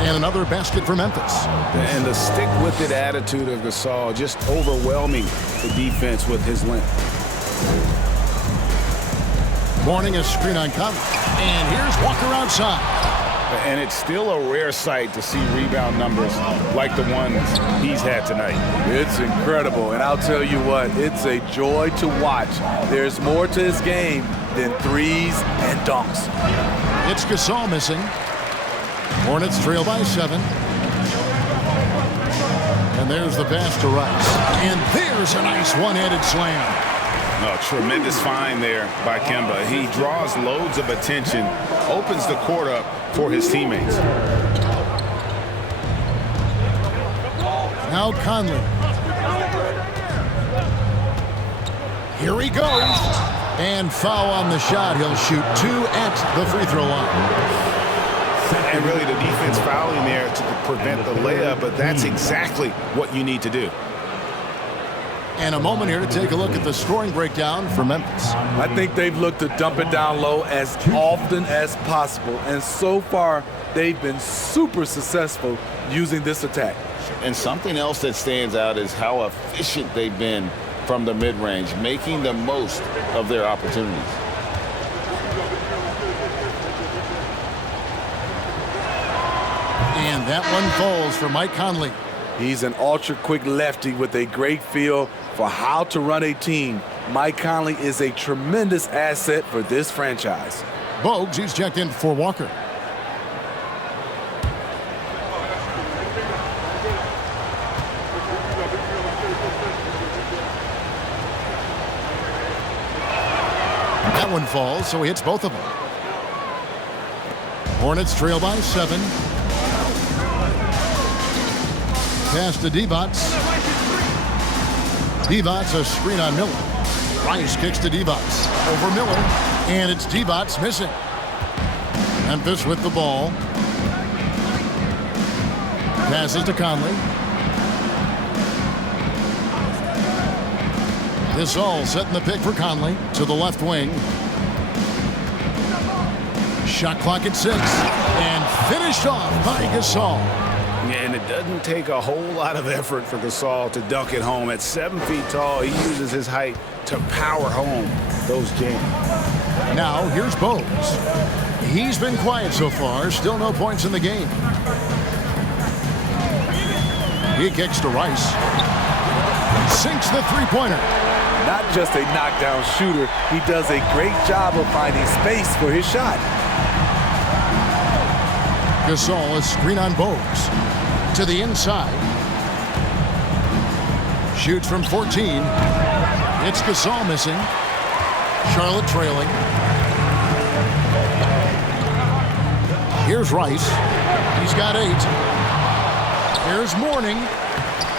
And another basket for Memphis. And the stick-with-it attitude of Gasol, just overwhelming the defense with his length. Mourning a screen on Conley. And here's Walker outside. And it's still a rare sight to see rebound numbers like the ones he's had tonight. It's incredible, and I'll tell you what, it's a joy to watch. There's more to his game than threes and dunks. It's Gasol missing. Hornets trail by 7. And there's the pass to Rice. And there's a nice one-handed slam. Oh, tremendous find there by Kemba. He draws loads of attention, opens the court up for his teammates. Now Conley. Here he goes. And foul on the shot. He'll shoot 2 at the free throw line. And really the defense fouling there to prevent the layup, but that's exactly what you need to do. And a moment here to take a look at the scoring breakdown for Memphis. I think they've looked to dump it down low as often as possible. And so far, they've been super successful using this attack. And something else that stands out is how efficient they've been from the mid-range, making the most of their opportunities. And that one falls for Mike Conley. He's an ultra-quick lefty with a great feel for how to run a team. Mike Conley is a tremendous asset for this franchise. Bogues, he's checked in for Walker. That one falls, so he hits both of them. Hornets trail by 7. Pass to Divac. Divac, a screen on Miller. Rice kicks to Divac. Over Miller. And it's Divac missing. Memphis with the ball. Passes to Conley. This all setting the pick for Conley to the left wing. Shot clock at 6. And finished off by Gasol. And it doesn't take a whole lot of effort for Gasol to dunk it home. At 7 feet tall, he uses his height to power home those jams. Now here's Bogues. He's been quiet so far. Still no points in the game. He kicks to Rice. sinks the three-pointer. Not just a knockdown shooter, he does a great job of finding space for his shot. Gasol, a screen on Bogues. To the inside. Shoots from 14. It's Gasol missing. Charlotte trailing. Here's Rice. He's got 8. Here's Mourning.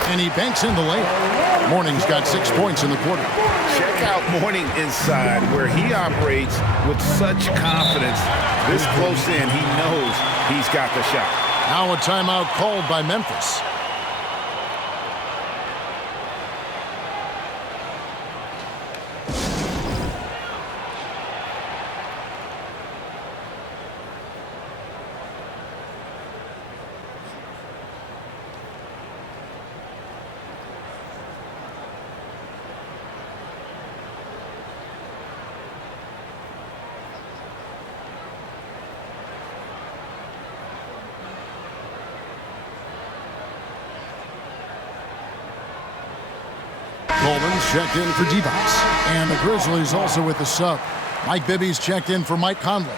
And he banks in the layup. Mourning's got 6 points in the quarter. Check out Mourning inside, where he operates with such confidence. This close in, he knows he's got the shot. Now a timeout called by Memphis. Coleman's checked in for Divac. And the Grizzlies also with the sub. Mike Bibby's checked in for Mike Conley.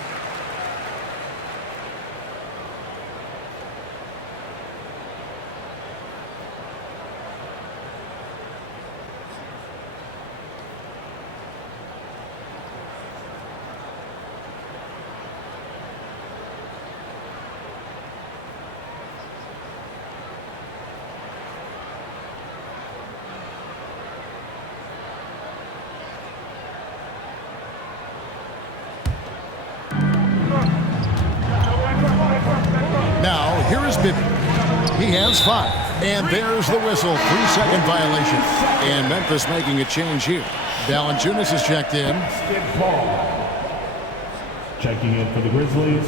Now, here is Bibby. He has 5. And there's the whistle. 3-second violation. And Memphis making a change here. Valanciunas is checked in. Checking in for the Grizzlies,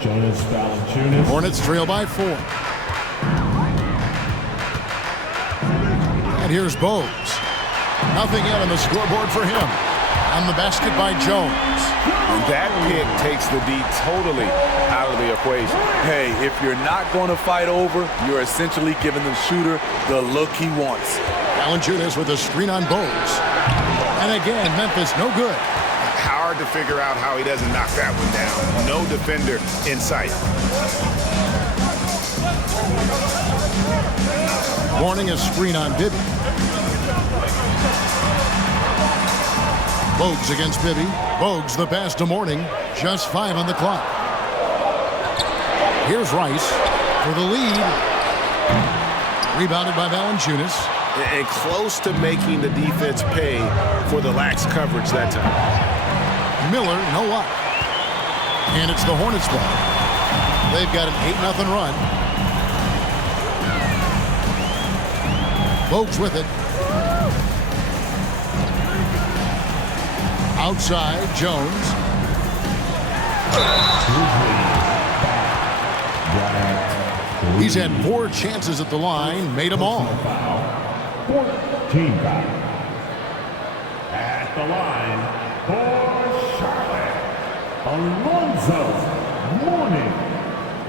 Jonas Valanciunas. Hornets trail by 4. And here's Bogues. Nothing yet on the scoreboard for him. On the basket by Jones. And that pick takes the D totally out of the equation. Hey, if you're not going to fight over, you're essentially giving the shooter the look he wants. Valanciunas with a screen on Bogues. And again, Memphis no good. Hard to figure out how he doesn't knock that one down. No defender in sight. Mourning a screen on Bibby. Bogues against Bibby. Bogues the pass to Mourning. Just 5 on the clock. Here's Rice for the lead. Rebounded by Valanciunas. And close to making the defense pay for the lax coverage that time. Miller, no luck. And it's the Hornets ball. They've got an 8-0 run. Bogues with it. Outside, Jones. He's had 4 chances at the line, made them all. 14 foul. At the line for Charlotte, Alonzo Mourning.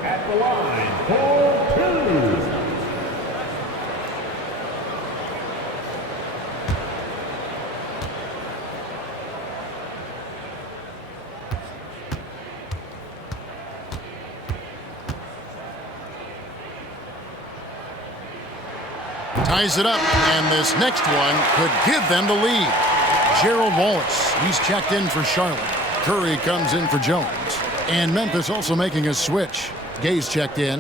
At the line for 2. Ties it up, and this next one could give them the lead. Gerald Wallace, he's checked in for Charlotte. Curry comes in for Jones. And Memphis also making a switch. Gay's checked in.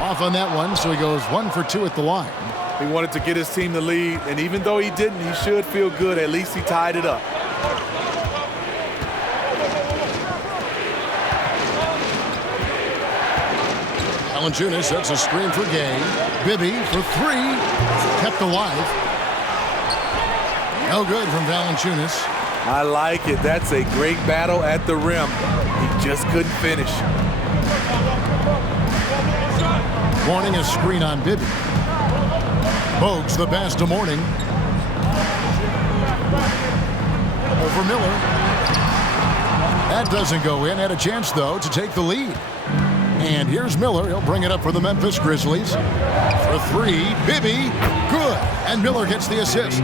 Off on that one, so he goes 1 for 2 at the line. He wanted to get his team the lead, and even though he didn't, he should feel good. At least he tied it up. Valanciunas sets a screen for Gay. Bibby for 3. Kept alive. No good from Valanciunas. I like it. That's a great battle at the rim. He just couldn't finish. Mourning a screen on Bibby. Bogues the pass to Mourning. Over Miller. That doesn't go in. Had a chance, though, to take the lead. And here's Miller. He'll bring it up for the Memphis Grizzlies. For three, Bibby, good. And Miller gets the assist.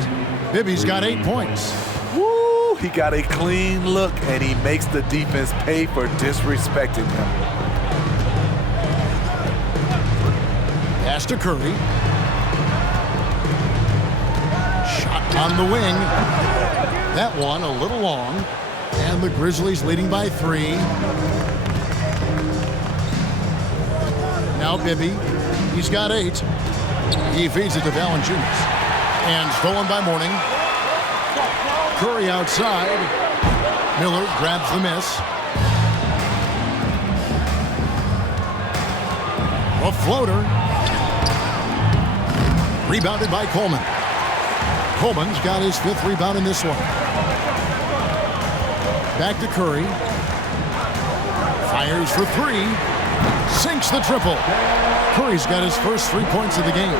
Bibby's got 8 points. Woo! He got a clean look, and he makes the defense pay for disrespecting him. Pass to Curry. Shot on the wing. That one a little long. And the Grizzlies leading by 3. Now Bibby. He's got 8. He feeds it to Valanciunas. And stolen by Mourning. Curry outside. Miller grabs the miss. A floater. Rebounded by Coleman. Coleman's got his 5th rebound in this one. Back to Curry. Fires for 3. Sinks the triple. Curry's got his first 3 points of the game.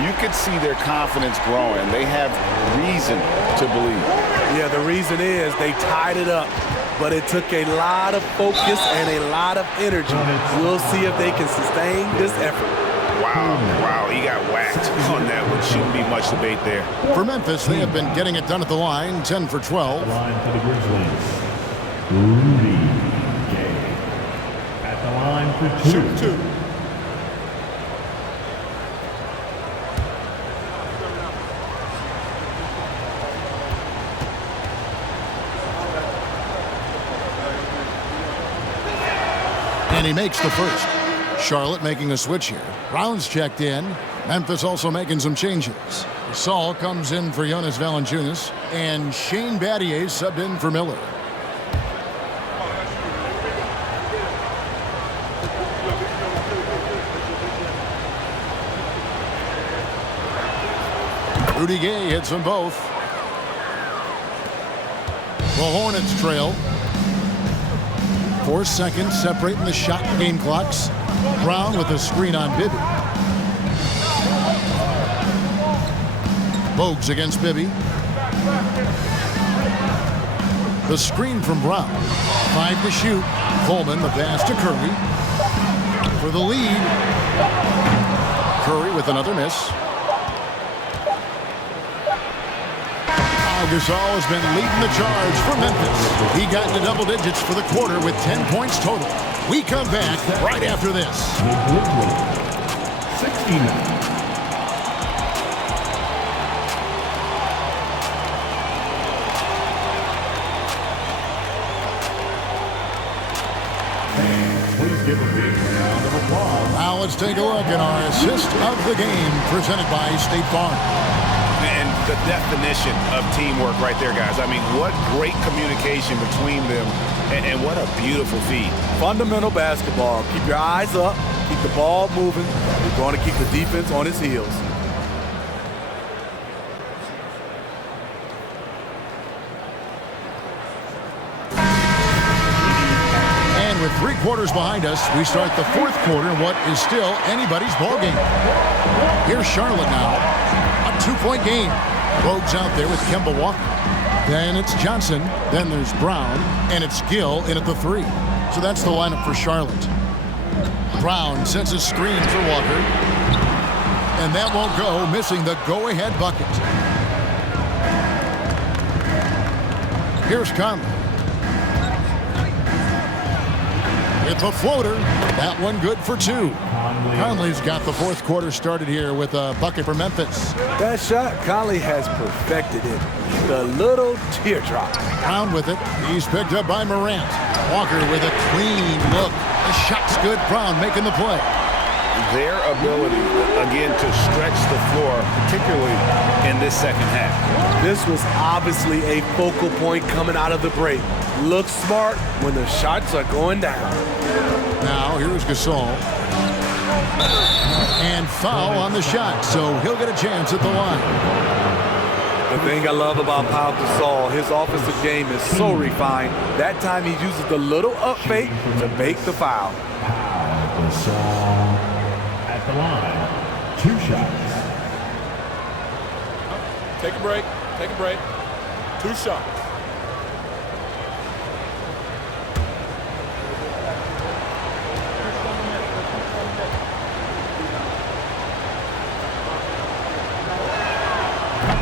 You could see their confidence growing. They have reason to believe. Yeah, the reason is they tied it up, but it took a lot of focus and a lot of energy. We'll see if they can sustain this effort. Wow, he got whacked on that one. Shouldn't be much debate there. For Memphis, they have been getting it done at the line, 10 for 12. Line for the Grizzlies. Rudy Gay. At the line for 2. And he makes the first. Charlotte making a switch here. Brown's checked in. Memphis also making some changes. Saul comes in for Jonas Valanciunas. And Shane Battier subbed in for Miller. Rudy Gay hits them both. The Hornets trail. 4 seconds separating the shot game clocks. Brown with a screen on Bibby. Bogues against Bibby. The screen from Brown. 5 to shoot. Coleman the pass to Curry. For the lead. Curry with another miss. Gasol has been leading the charge for Memphis. He got into double digits for the quarter with 10 points total. We come back right after this. The Grizzlies, 69. Please give a big round of applause. Now let's take a look at our assist of the game presented by State Farm. And the definition of teamwork right there, guys. I mean, what great communication between them, and what a beautiful feed. Fundamental basketball. Keep your eyes up. Keep the ball moving. We're going to keep the defense on its heels. And with 3 quarters behind us, we start the 4th quarter in what is still anybody's ballgame. Here's Charlotte now. A 2-point game. Bogues out there with Kemba Walker. Then it's Johnson. Then there's Brown. And it's Gill in at the 3. So that's the lineup for Charlotte. Brown sets a screen for Walker. And that won't go, missing the go-ahead bucket. Here's Conley. It's a floater. That one good for 2. Conley's got the 4th quarter started here with a bucket for Memphis. That shot, Conley has perfected it. The little teardrop. Brown with it. He's picked up by Morant. Walker with a clean look. The shot's good. Brown making the play. Their ability, again, to stretch the floor, particularly in this second half. This was obviously a focal point coming out of the break. Look smart when the shots are going down. Now, here's Gasol. And foul on the shot, so he'll get a chance at the line. The thing I love about Pau Gasol, his offensive game is so refined. That time he uses the little up fake to make the foul. Pau Gasol at the line. 2 shots. Take a break. Take a break. 2 shots.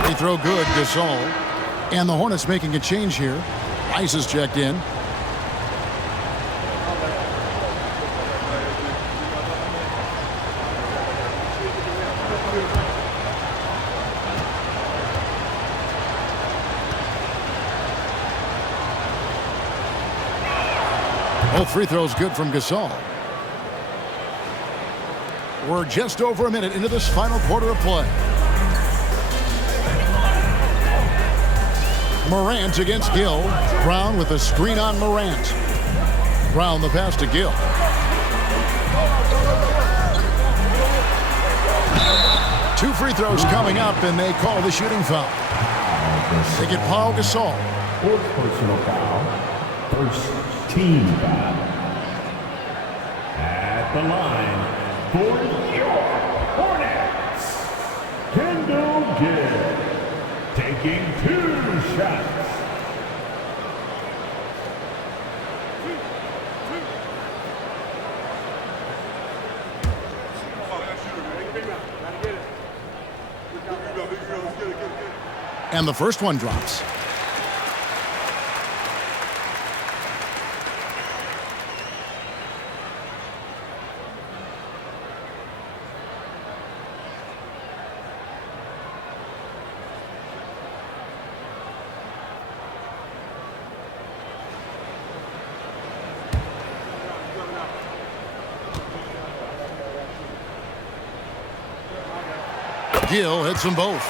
They throw good, Gasol. And the Hornets making a change here. Ice is checked in. Both free throws good from Gasol. We're just over a minute into this final quarter of play. Morant against Gill. Brown with a screen on Morant. Brown the pass to Gill. Two free throws coming up, and they call the shooting foul. They get Paul Gasol. Fourth personal foul. First team foul. At the line for your Hornets, Kendall Gill, taking 2 shots. And the first one drops. Gill hits them both.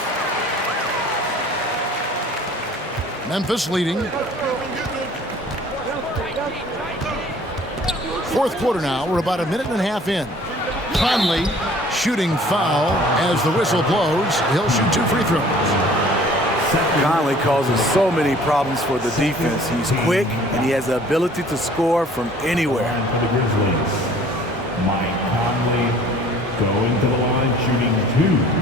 Memphis leading. Fourth quarter now. We're about a minute and a half in. Conley shooting foul as the whistle blows. He'll shoot 2 free throws. Conley causes so many problems for the defense. He's quick, and he has the ability to score from anywhere. For the Grizzlies, Mike Conley going to the line, shooting 2.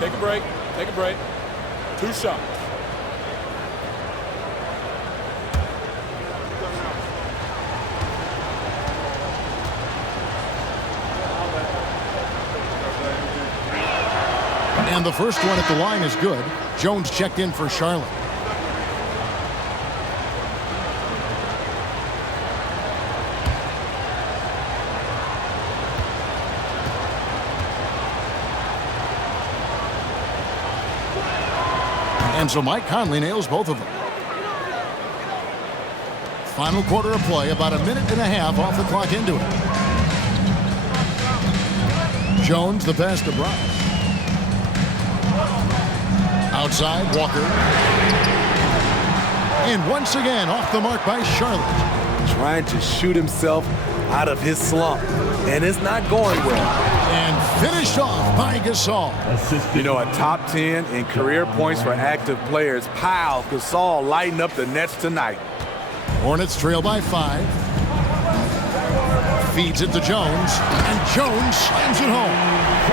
Take a break. Take a break. 2 shots. And the first one at the line is good. Jones checked in for Charlotte. And so Mike Conley nails both of them. Final quarter of play, about a minute and a half off the clock into it. Jones the pass to Brown. Outside, Walker. And once again, off the mark by Charlotte. Trying to shoot himself out of his slump, and it's not going well. And finished off by Gasol. You know, a top 10 in career points for active players. Pau Gasol lighting up the Nets tonight. Hornets trail by 5. Feeds it to Jones, and Jones slams it home.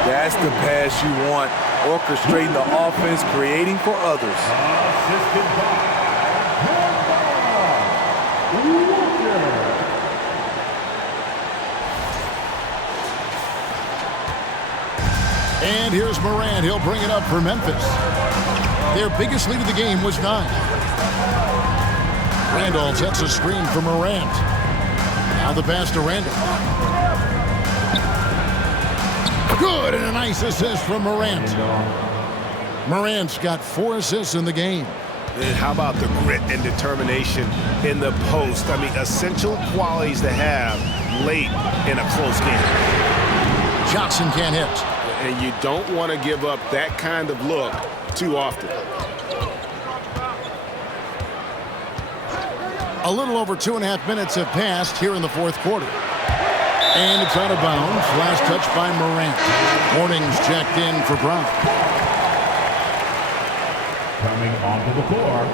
That's the pass you want. Orchestrating the offense, creating for others. Assisted by Walker. And here's Morant. He'll bring it up for Memphis. Their biggest lead of the game was 9. Randall sets a screen for Morant. Now the pass to Randall. Good, and a nice assist from Morant. Morant's got 4 assists in the game. And how about the grit and determination in the post? I mean, essential qualities to have late in a close game. Johnson can't hit. And you don't want to give up that kind of look too often. A little over 2.5 minutes have passed here in the fourth quarter. And it's out of bounds. Last touch by Morant. Warnings checked in for Brown. Coming onto the floor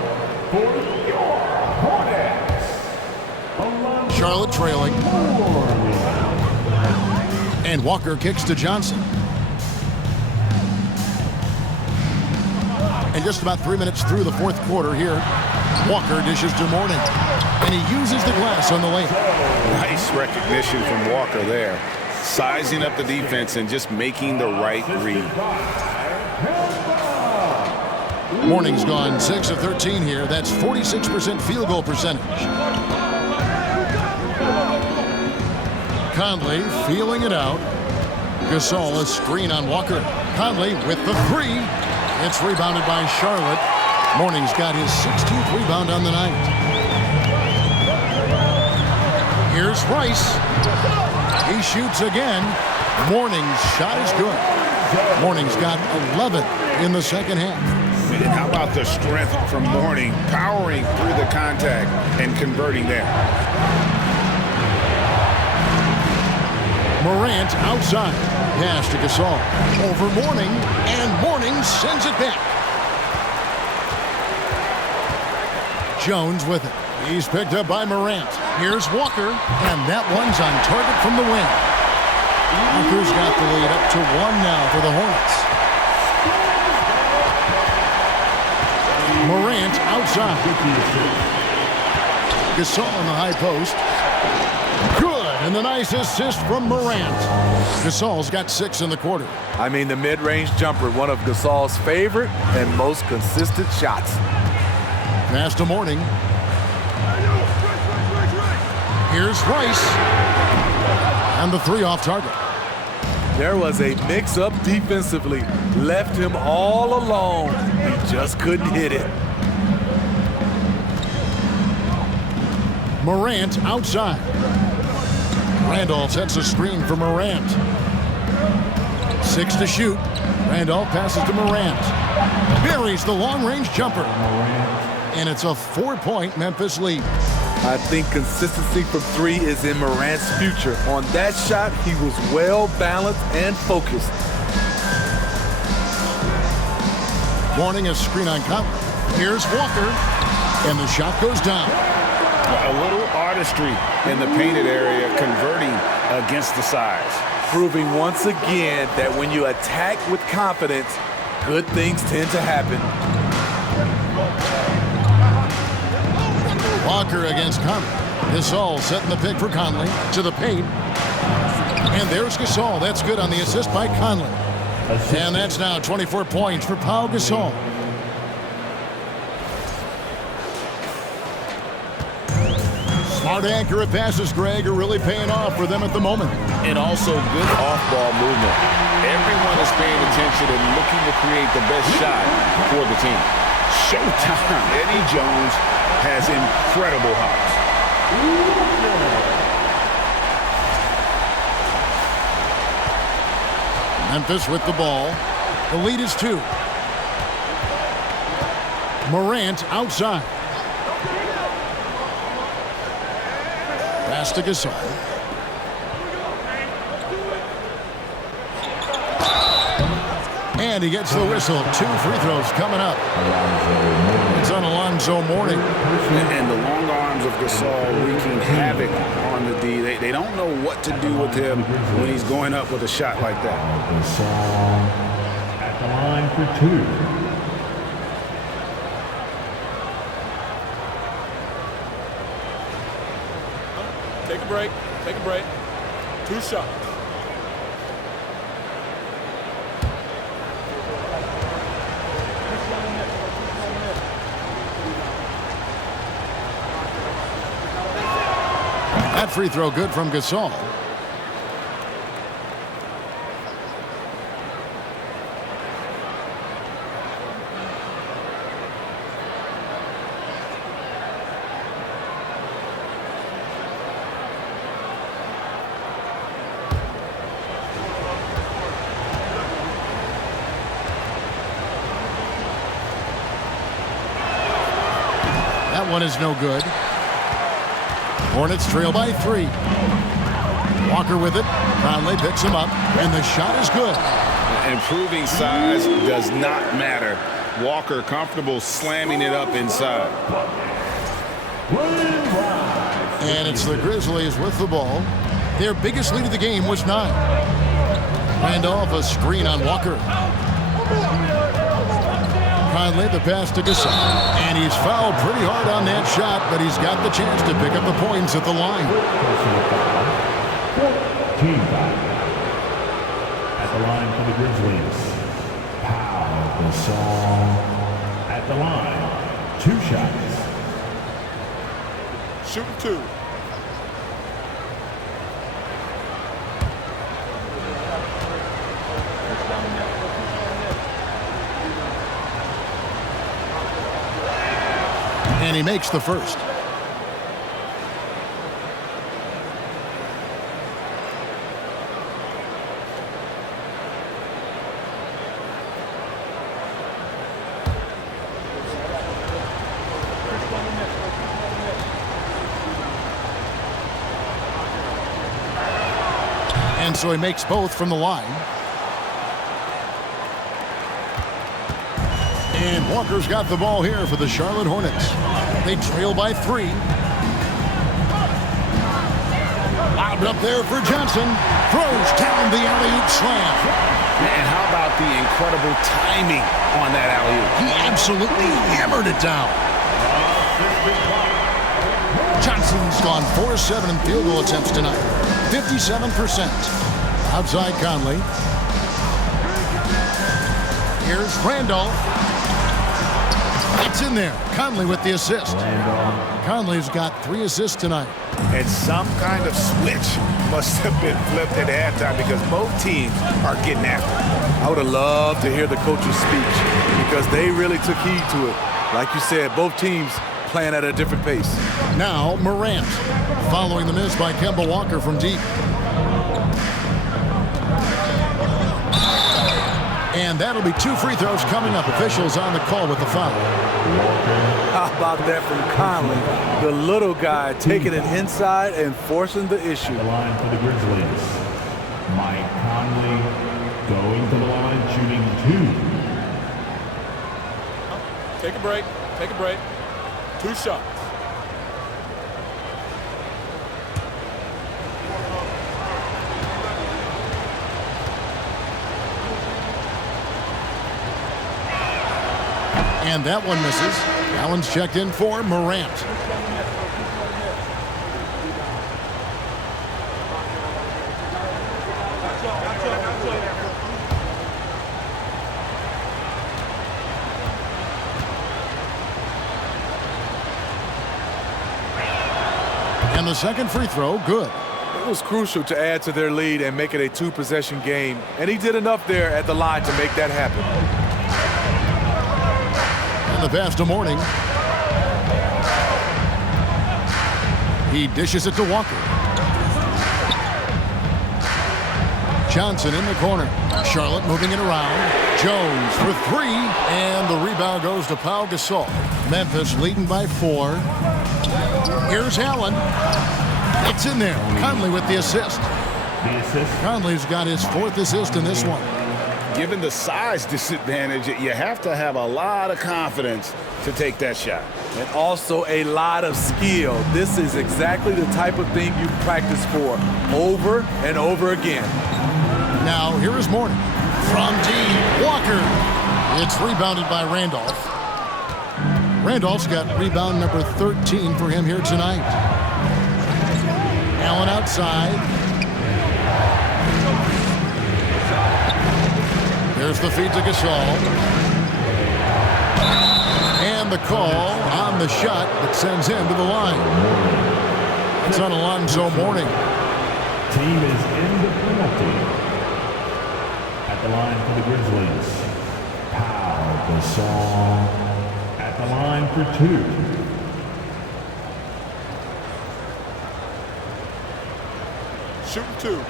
for your Hornets. Charlotte trailing. And Walker kicks to Johnson. And just about 3 minutes through the fourth quarter here, Walker dishes to Mourning. And he uses the glass on the lane. Nice recognition from Walker there. Sizing up the defense and just making the right read. Mourning's gone 6 of 13 here. That's 46% field goal percentage. Conley feeling it out. Gasol, a screen on Walker. Conley with the three. It's rebounded by Charlotte. Mourning's got his 16th rebound on the night. Here's Rice. He shoots again. Mourning's shot is good. Mourning's got 11 in the second half. And how about the strength from Mourning, powering through the contact and converting there. Morant outside. Pass to Gasol. Over Mourning, and Mourning sends it back. Jones with it. He's picked up by Morant. Here's Walker, and that one's on target from the wing. Walker's got the lead up to 1 now for the Hornets. Morant outside. Gasol on the high post. Good, and the nice assist from Morant. Gasol's got 6 in the quarter. I mean, the mid-range jumper, one of Gasol's favorite and most consistent shots. Pass to Mourning. Here's Rice. And the three off target. There was a mix-up defensively. Left him all alone. He just couldn't hit it. Morant outside. Randolph sets a screen for Morant. 6 to shoot. Randolph passes to Morant. Buries the long-range jumper. And it's a 4-point Memphis lead. I think consistency from three is in Morant's future. On that shot, he was well-balanced and focused. Warning a screen on Conley. Here's Walker. And the shot goes down. A little artistry in the painted area, converting against the size. Proving once again that when you attack with confidence, good things tend to happen. Walker against Conley. Gasol setting the pick for Conley to the paint. And there's Gasol. That's good on the assist by Conley. And that's now 24 points for Pau Gasol. Smart, accurate passes, Greg, are really paying off for them at the moment. And also good off-ball movement. Everyone is paying attention and looking to create the best shot for the team. Showtime. Eddie Jones has incredible hops. Memphis with the ball. The lead is 2. Morant outside. Pass to Gasol. And he gets the whistle. 2 free throws coming up. It's on Alonzo Mourning. And the long arms of Gasol wreaking havoc on the D. They don't know what to do with him when he's going up with a shot like that. Gasol at the line for 2. Take a break. Take a break. 2 shots. That free throw good from Gasol. That one is no good. Hornets trail by 3. Walker with it. Conley picks him up, and the shot is good. Improving size does not matter. Walker comfortable slamming it up inside. And it's the Grizzlies with the ball. Their biggest lead of the game was 9. Randolph, a screen on Walker. Conley, the pass to Gasol. And he's fouled pretty hard on that shot, but he's got the chance to pick up the points at the line. Team foul. At the line for the Grizzlies. Gasol at the line. 2 shots. Shooting 2. And he makes the first. And so he makes both from the line. And Walker's got the ball here for the Charlotte Hornets. They trail by 3. Lobbed up there for Johnson. Throws down the alley-oop slam. And how about the incredible timing on that alley-oop? He absolutely hammered it down. Johnson's gone 4-7 in field goal attempts tonight. 57%. Outside Conley. Here's Randolph. It's in there. Conley with the assist. Conley's got 3 assists tonight. And some kind of switch must have been flipped at halftime because both teams are getting after it. I would have loved to hear the coach's speech because they really took heed to it. Like you said, both teams playing at a different pace. Now Morant, following the miss by Kemba Walker from deep. And that'll be 2 free throws coming up. Officials on the call with the foul. How about that from Conley? The little guy taking it inside and forcing the issue. The line for the Grizzlies. Mike Conley going to the line, shooting 2. Take a break. Take a break. 2 shots. And that one misses. Allen's checked in for Morant. And the second free throw, good. It was crucial to add to their lead and make it a 2-possession game. And he did enough there at the line to make that happen. The pass to Mourning. He dishes it to Walker. Johnson in the corner. Charlotte moving it around. Jones for 3. And the rebound goes to Pau Gasol. Memphis leading by 4. Here's Allen. It's in there. Conley with the assist. The assist. Conley's got his 4th assist in this one. Given the size disadvantage, you have to have a lot of confidence to take that shot. And also a lot of skill. This is exactly the type of thing you practice for over and over again. Now, here is Mourning. From deep, Walker. It's rebounded by Randolph. Randolph's got rebound number 13 for him here tonight. Allen outside. There's the feed to Gasol. And the call on the shot that sends him to the line. It's on Alonzo Mourning. Team is in the penalty. At the line for the Grizzlies. Pau Gasol at the line for 2. Shooting 2.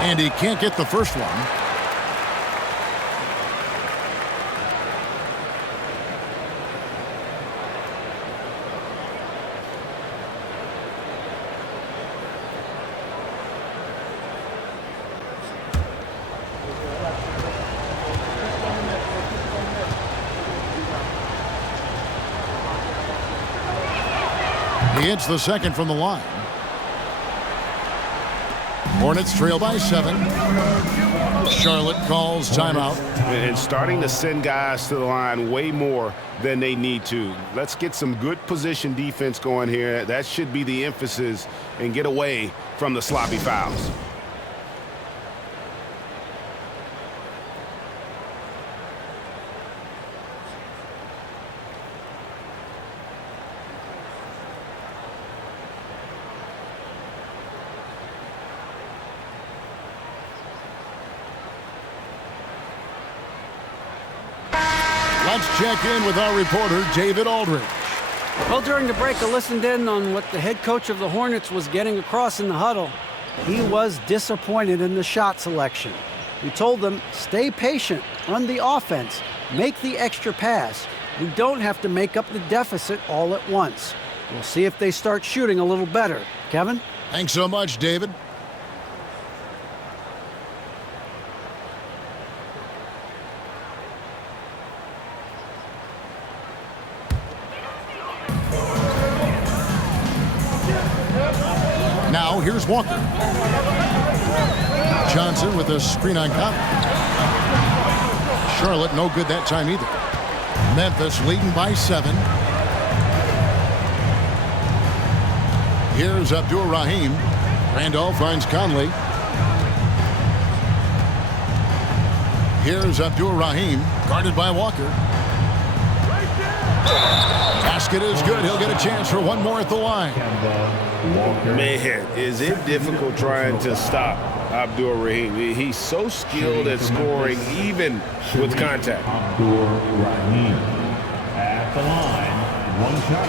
And he can't get the first one. He hits the second from the line. Hornets trail by 7. Charlotte calls timeout. And starting to send guys to the line way more than they need to. Let's get some good position defense going here. That should be the emphasis, and get away from the sloppy fouls. Let's check in with our reporter, David Aldridge. Well, during the break, I listened in on what the head coach of the Hornets was getting across in the huddle. He was disappointed in the shot selection. He told them, stay patient, run the offense, make the extra pass. We don't have to make up the deficit all at once. We'll see if they start shooting a little better. Kevin? Thanks so much, David. Now, here's Walker. Johnson with a screen on Conley. Charlotte no good that time either. Memphis leading by 7. Here's Abdur-Rahim. Randolph finds Conley. Here's Abdur-Rahim, guarded by Walker. Basket is good. He'll get a chance for one more at the line. Man, is it difficult trying to stop Abdur-Rahim. He's so skilled at scoring, even with contact. Abdur-Rahim at the line, 1 shot.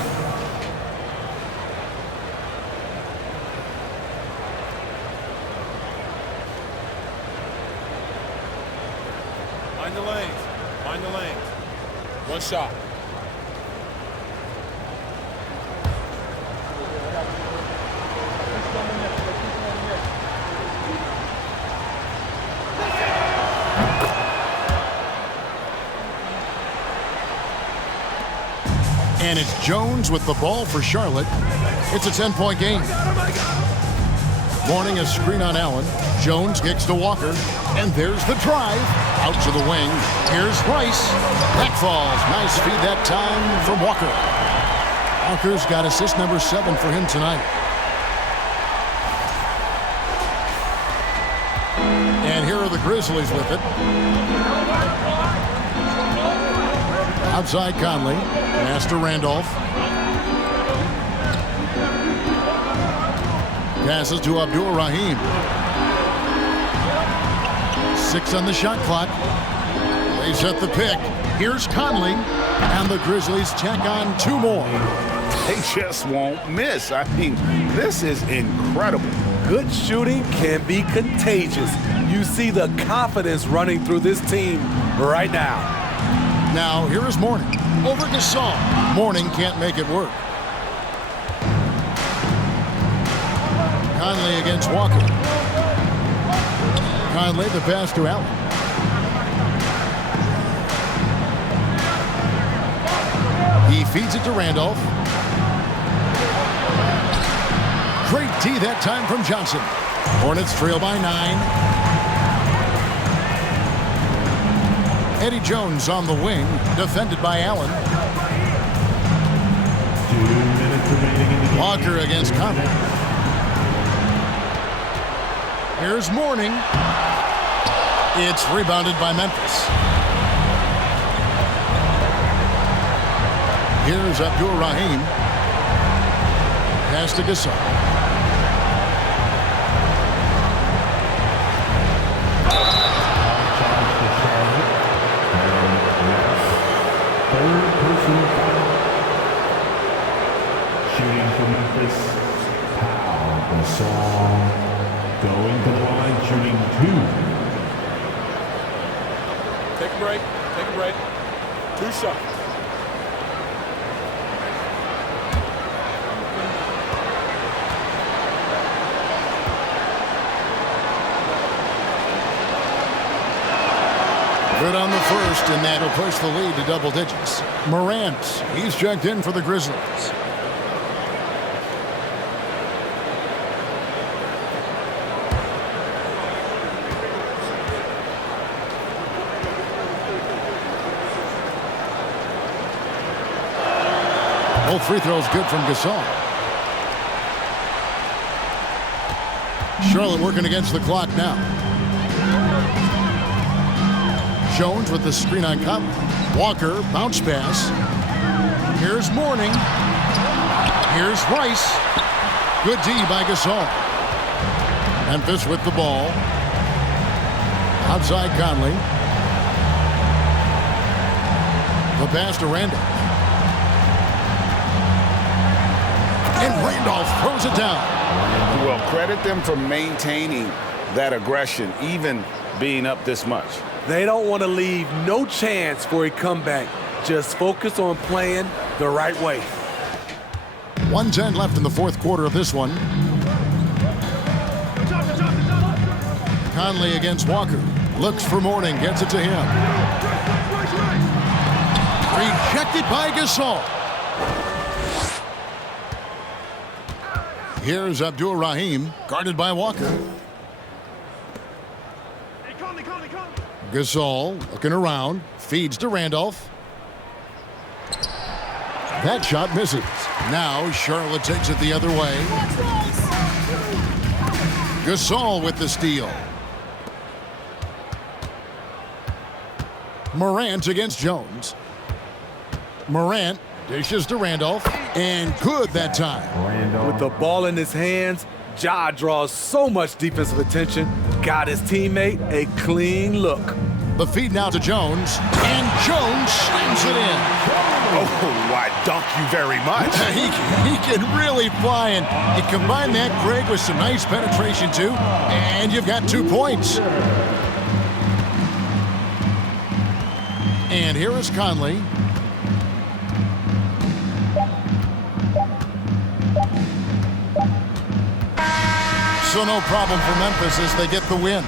Mind the lanes. Mind the lanes. 1 shot. And it's Jones with the ball for Charlotte. It's a 10-point game. Morning a screen on Allen. Jones kicks to Walker. And there's the drive. Out to the wing. Here's Rice. That falls. Nice feed that time from Walker. Walker's got assist number 7 for him tonight. And here are the Grizzlies with it. Outside Conley. Pass to Randolph. Passes to Abdur-Rahim. 6 on the shot clock. They set the pick. Here's Conley. And the Grizzlies tack on 2 more. They just won't miss. I mean, this is incredible. Good shooting can be contagious. You see the confidence running through this team right now. Now, here is Morning. Over Gasol. Morning can't make it work. Conley against Walker. Conley the pass to Allen. He feeds it to Randolph. Great D that time from Johnson. Hornets trail by 9. Eddie Jones on the wing, defended by Allen. 2 minutes remaining in the game. Walker against Conley. Here's Morning. It's rebounded by Memphis. Here's Abdur-Rahim. Pass to Gasol. Third personal foul. Shooting for Memphis. Pau Gasol going to the line, shooting 2. Take a break. Take a break. 2 shots. Good on the first, and that'll push the lead to double digits. Morant, he's checked in for the Grizzlies. Both free throws good from Gasol. Charlotte working against the clock now. Jones with the screen on Conley. Walker, bounce pass. Here's Mourning. Here's Rice. Good D by Gasol. Memphis with the ball. Outside Conley. The pass to Randolph. And Randolph throws it down. Well, credit them for maintaining that aggression, even being up this much. They don't want to leave no chance for a comeback. Just focus on playing the right way. 1:10 left in the fourth quarter of this one. Conley against Walker. Looks for Mourning, gets it to him. Rejected by Gasol. Here's Abdur-Rahim, guarded by Walker. Gasol looking around, feeds to Randolph. That shot misses. Now Charlotte takes it the other way. Gasol with the steal. Morant against Jones. Morant dishes to Randolph, and good that time. With the ball in his hands, Ja draws so much defensive attention. Got his teammate a clean look. The feed now to Jones, and Jones slams it in. Oh, I dunk you very much. He can really fly, and you combine that, Greg, with some nice penetration, too, and you've got 2 points. And here is Conley. So no problem for Memphis as they get the win.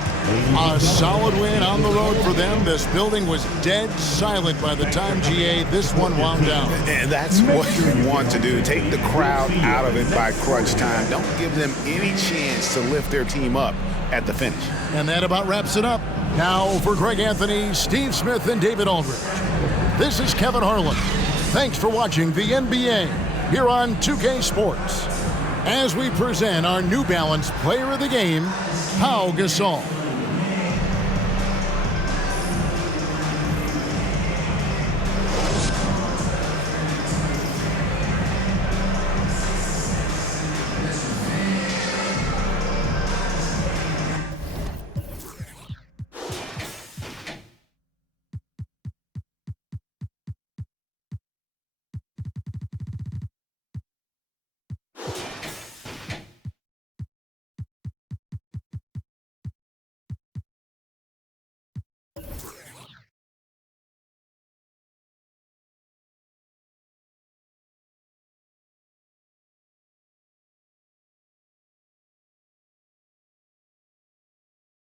A solid win on the road for them. This building was dead silent by the time, GA, this one wound down. And that's what you want to do. Take the crowd out of it by crunch time. Don't give them any chance to lift their team up at the finish. And that about wraps it up. Now for Greg Anthony, Steve Smith, and David Aldridge. This is Kevin Harlan. Thanks for watching the NBA here on 2K Sports, as we present our New Balance Player of the Game, Pau Gasol.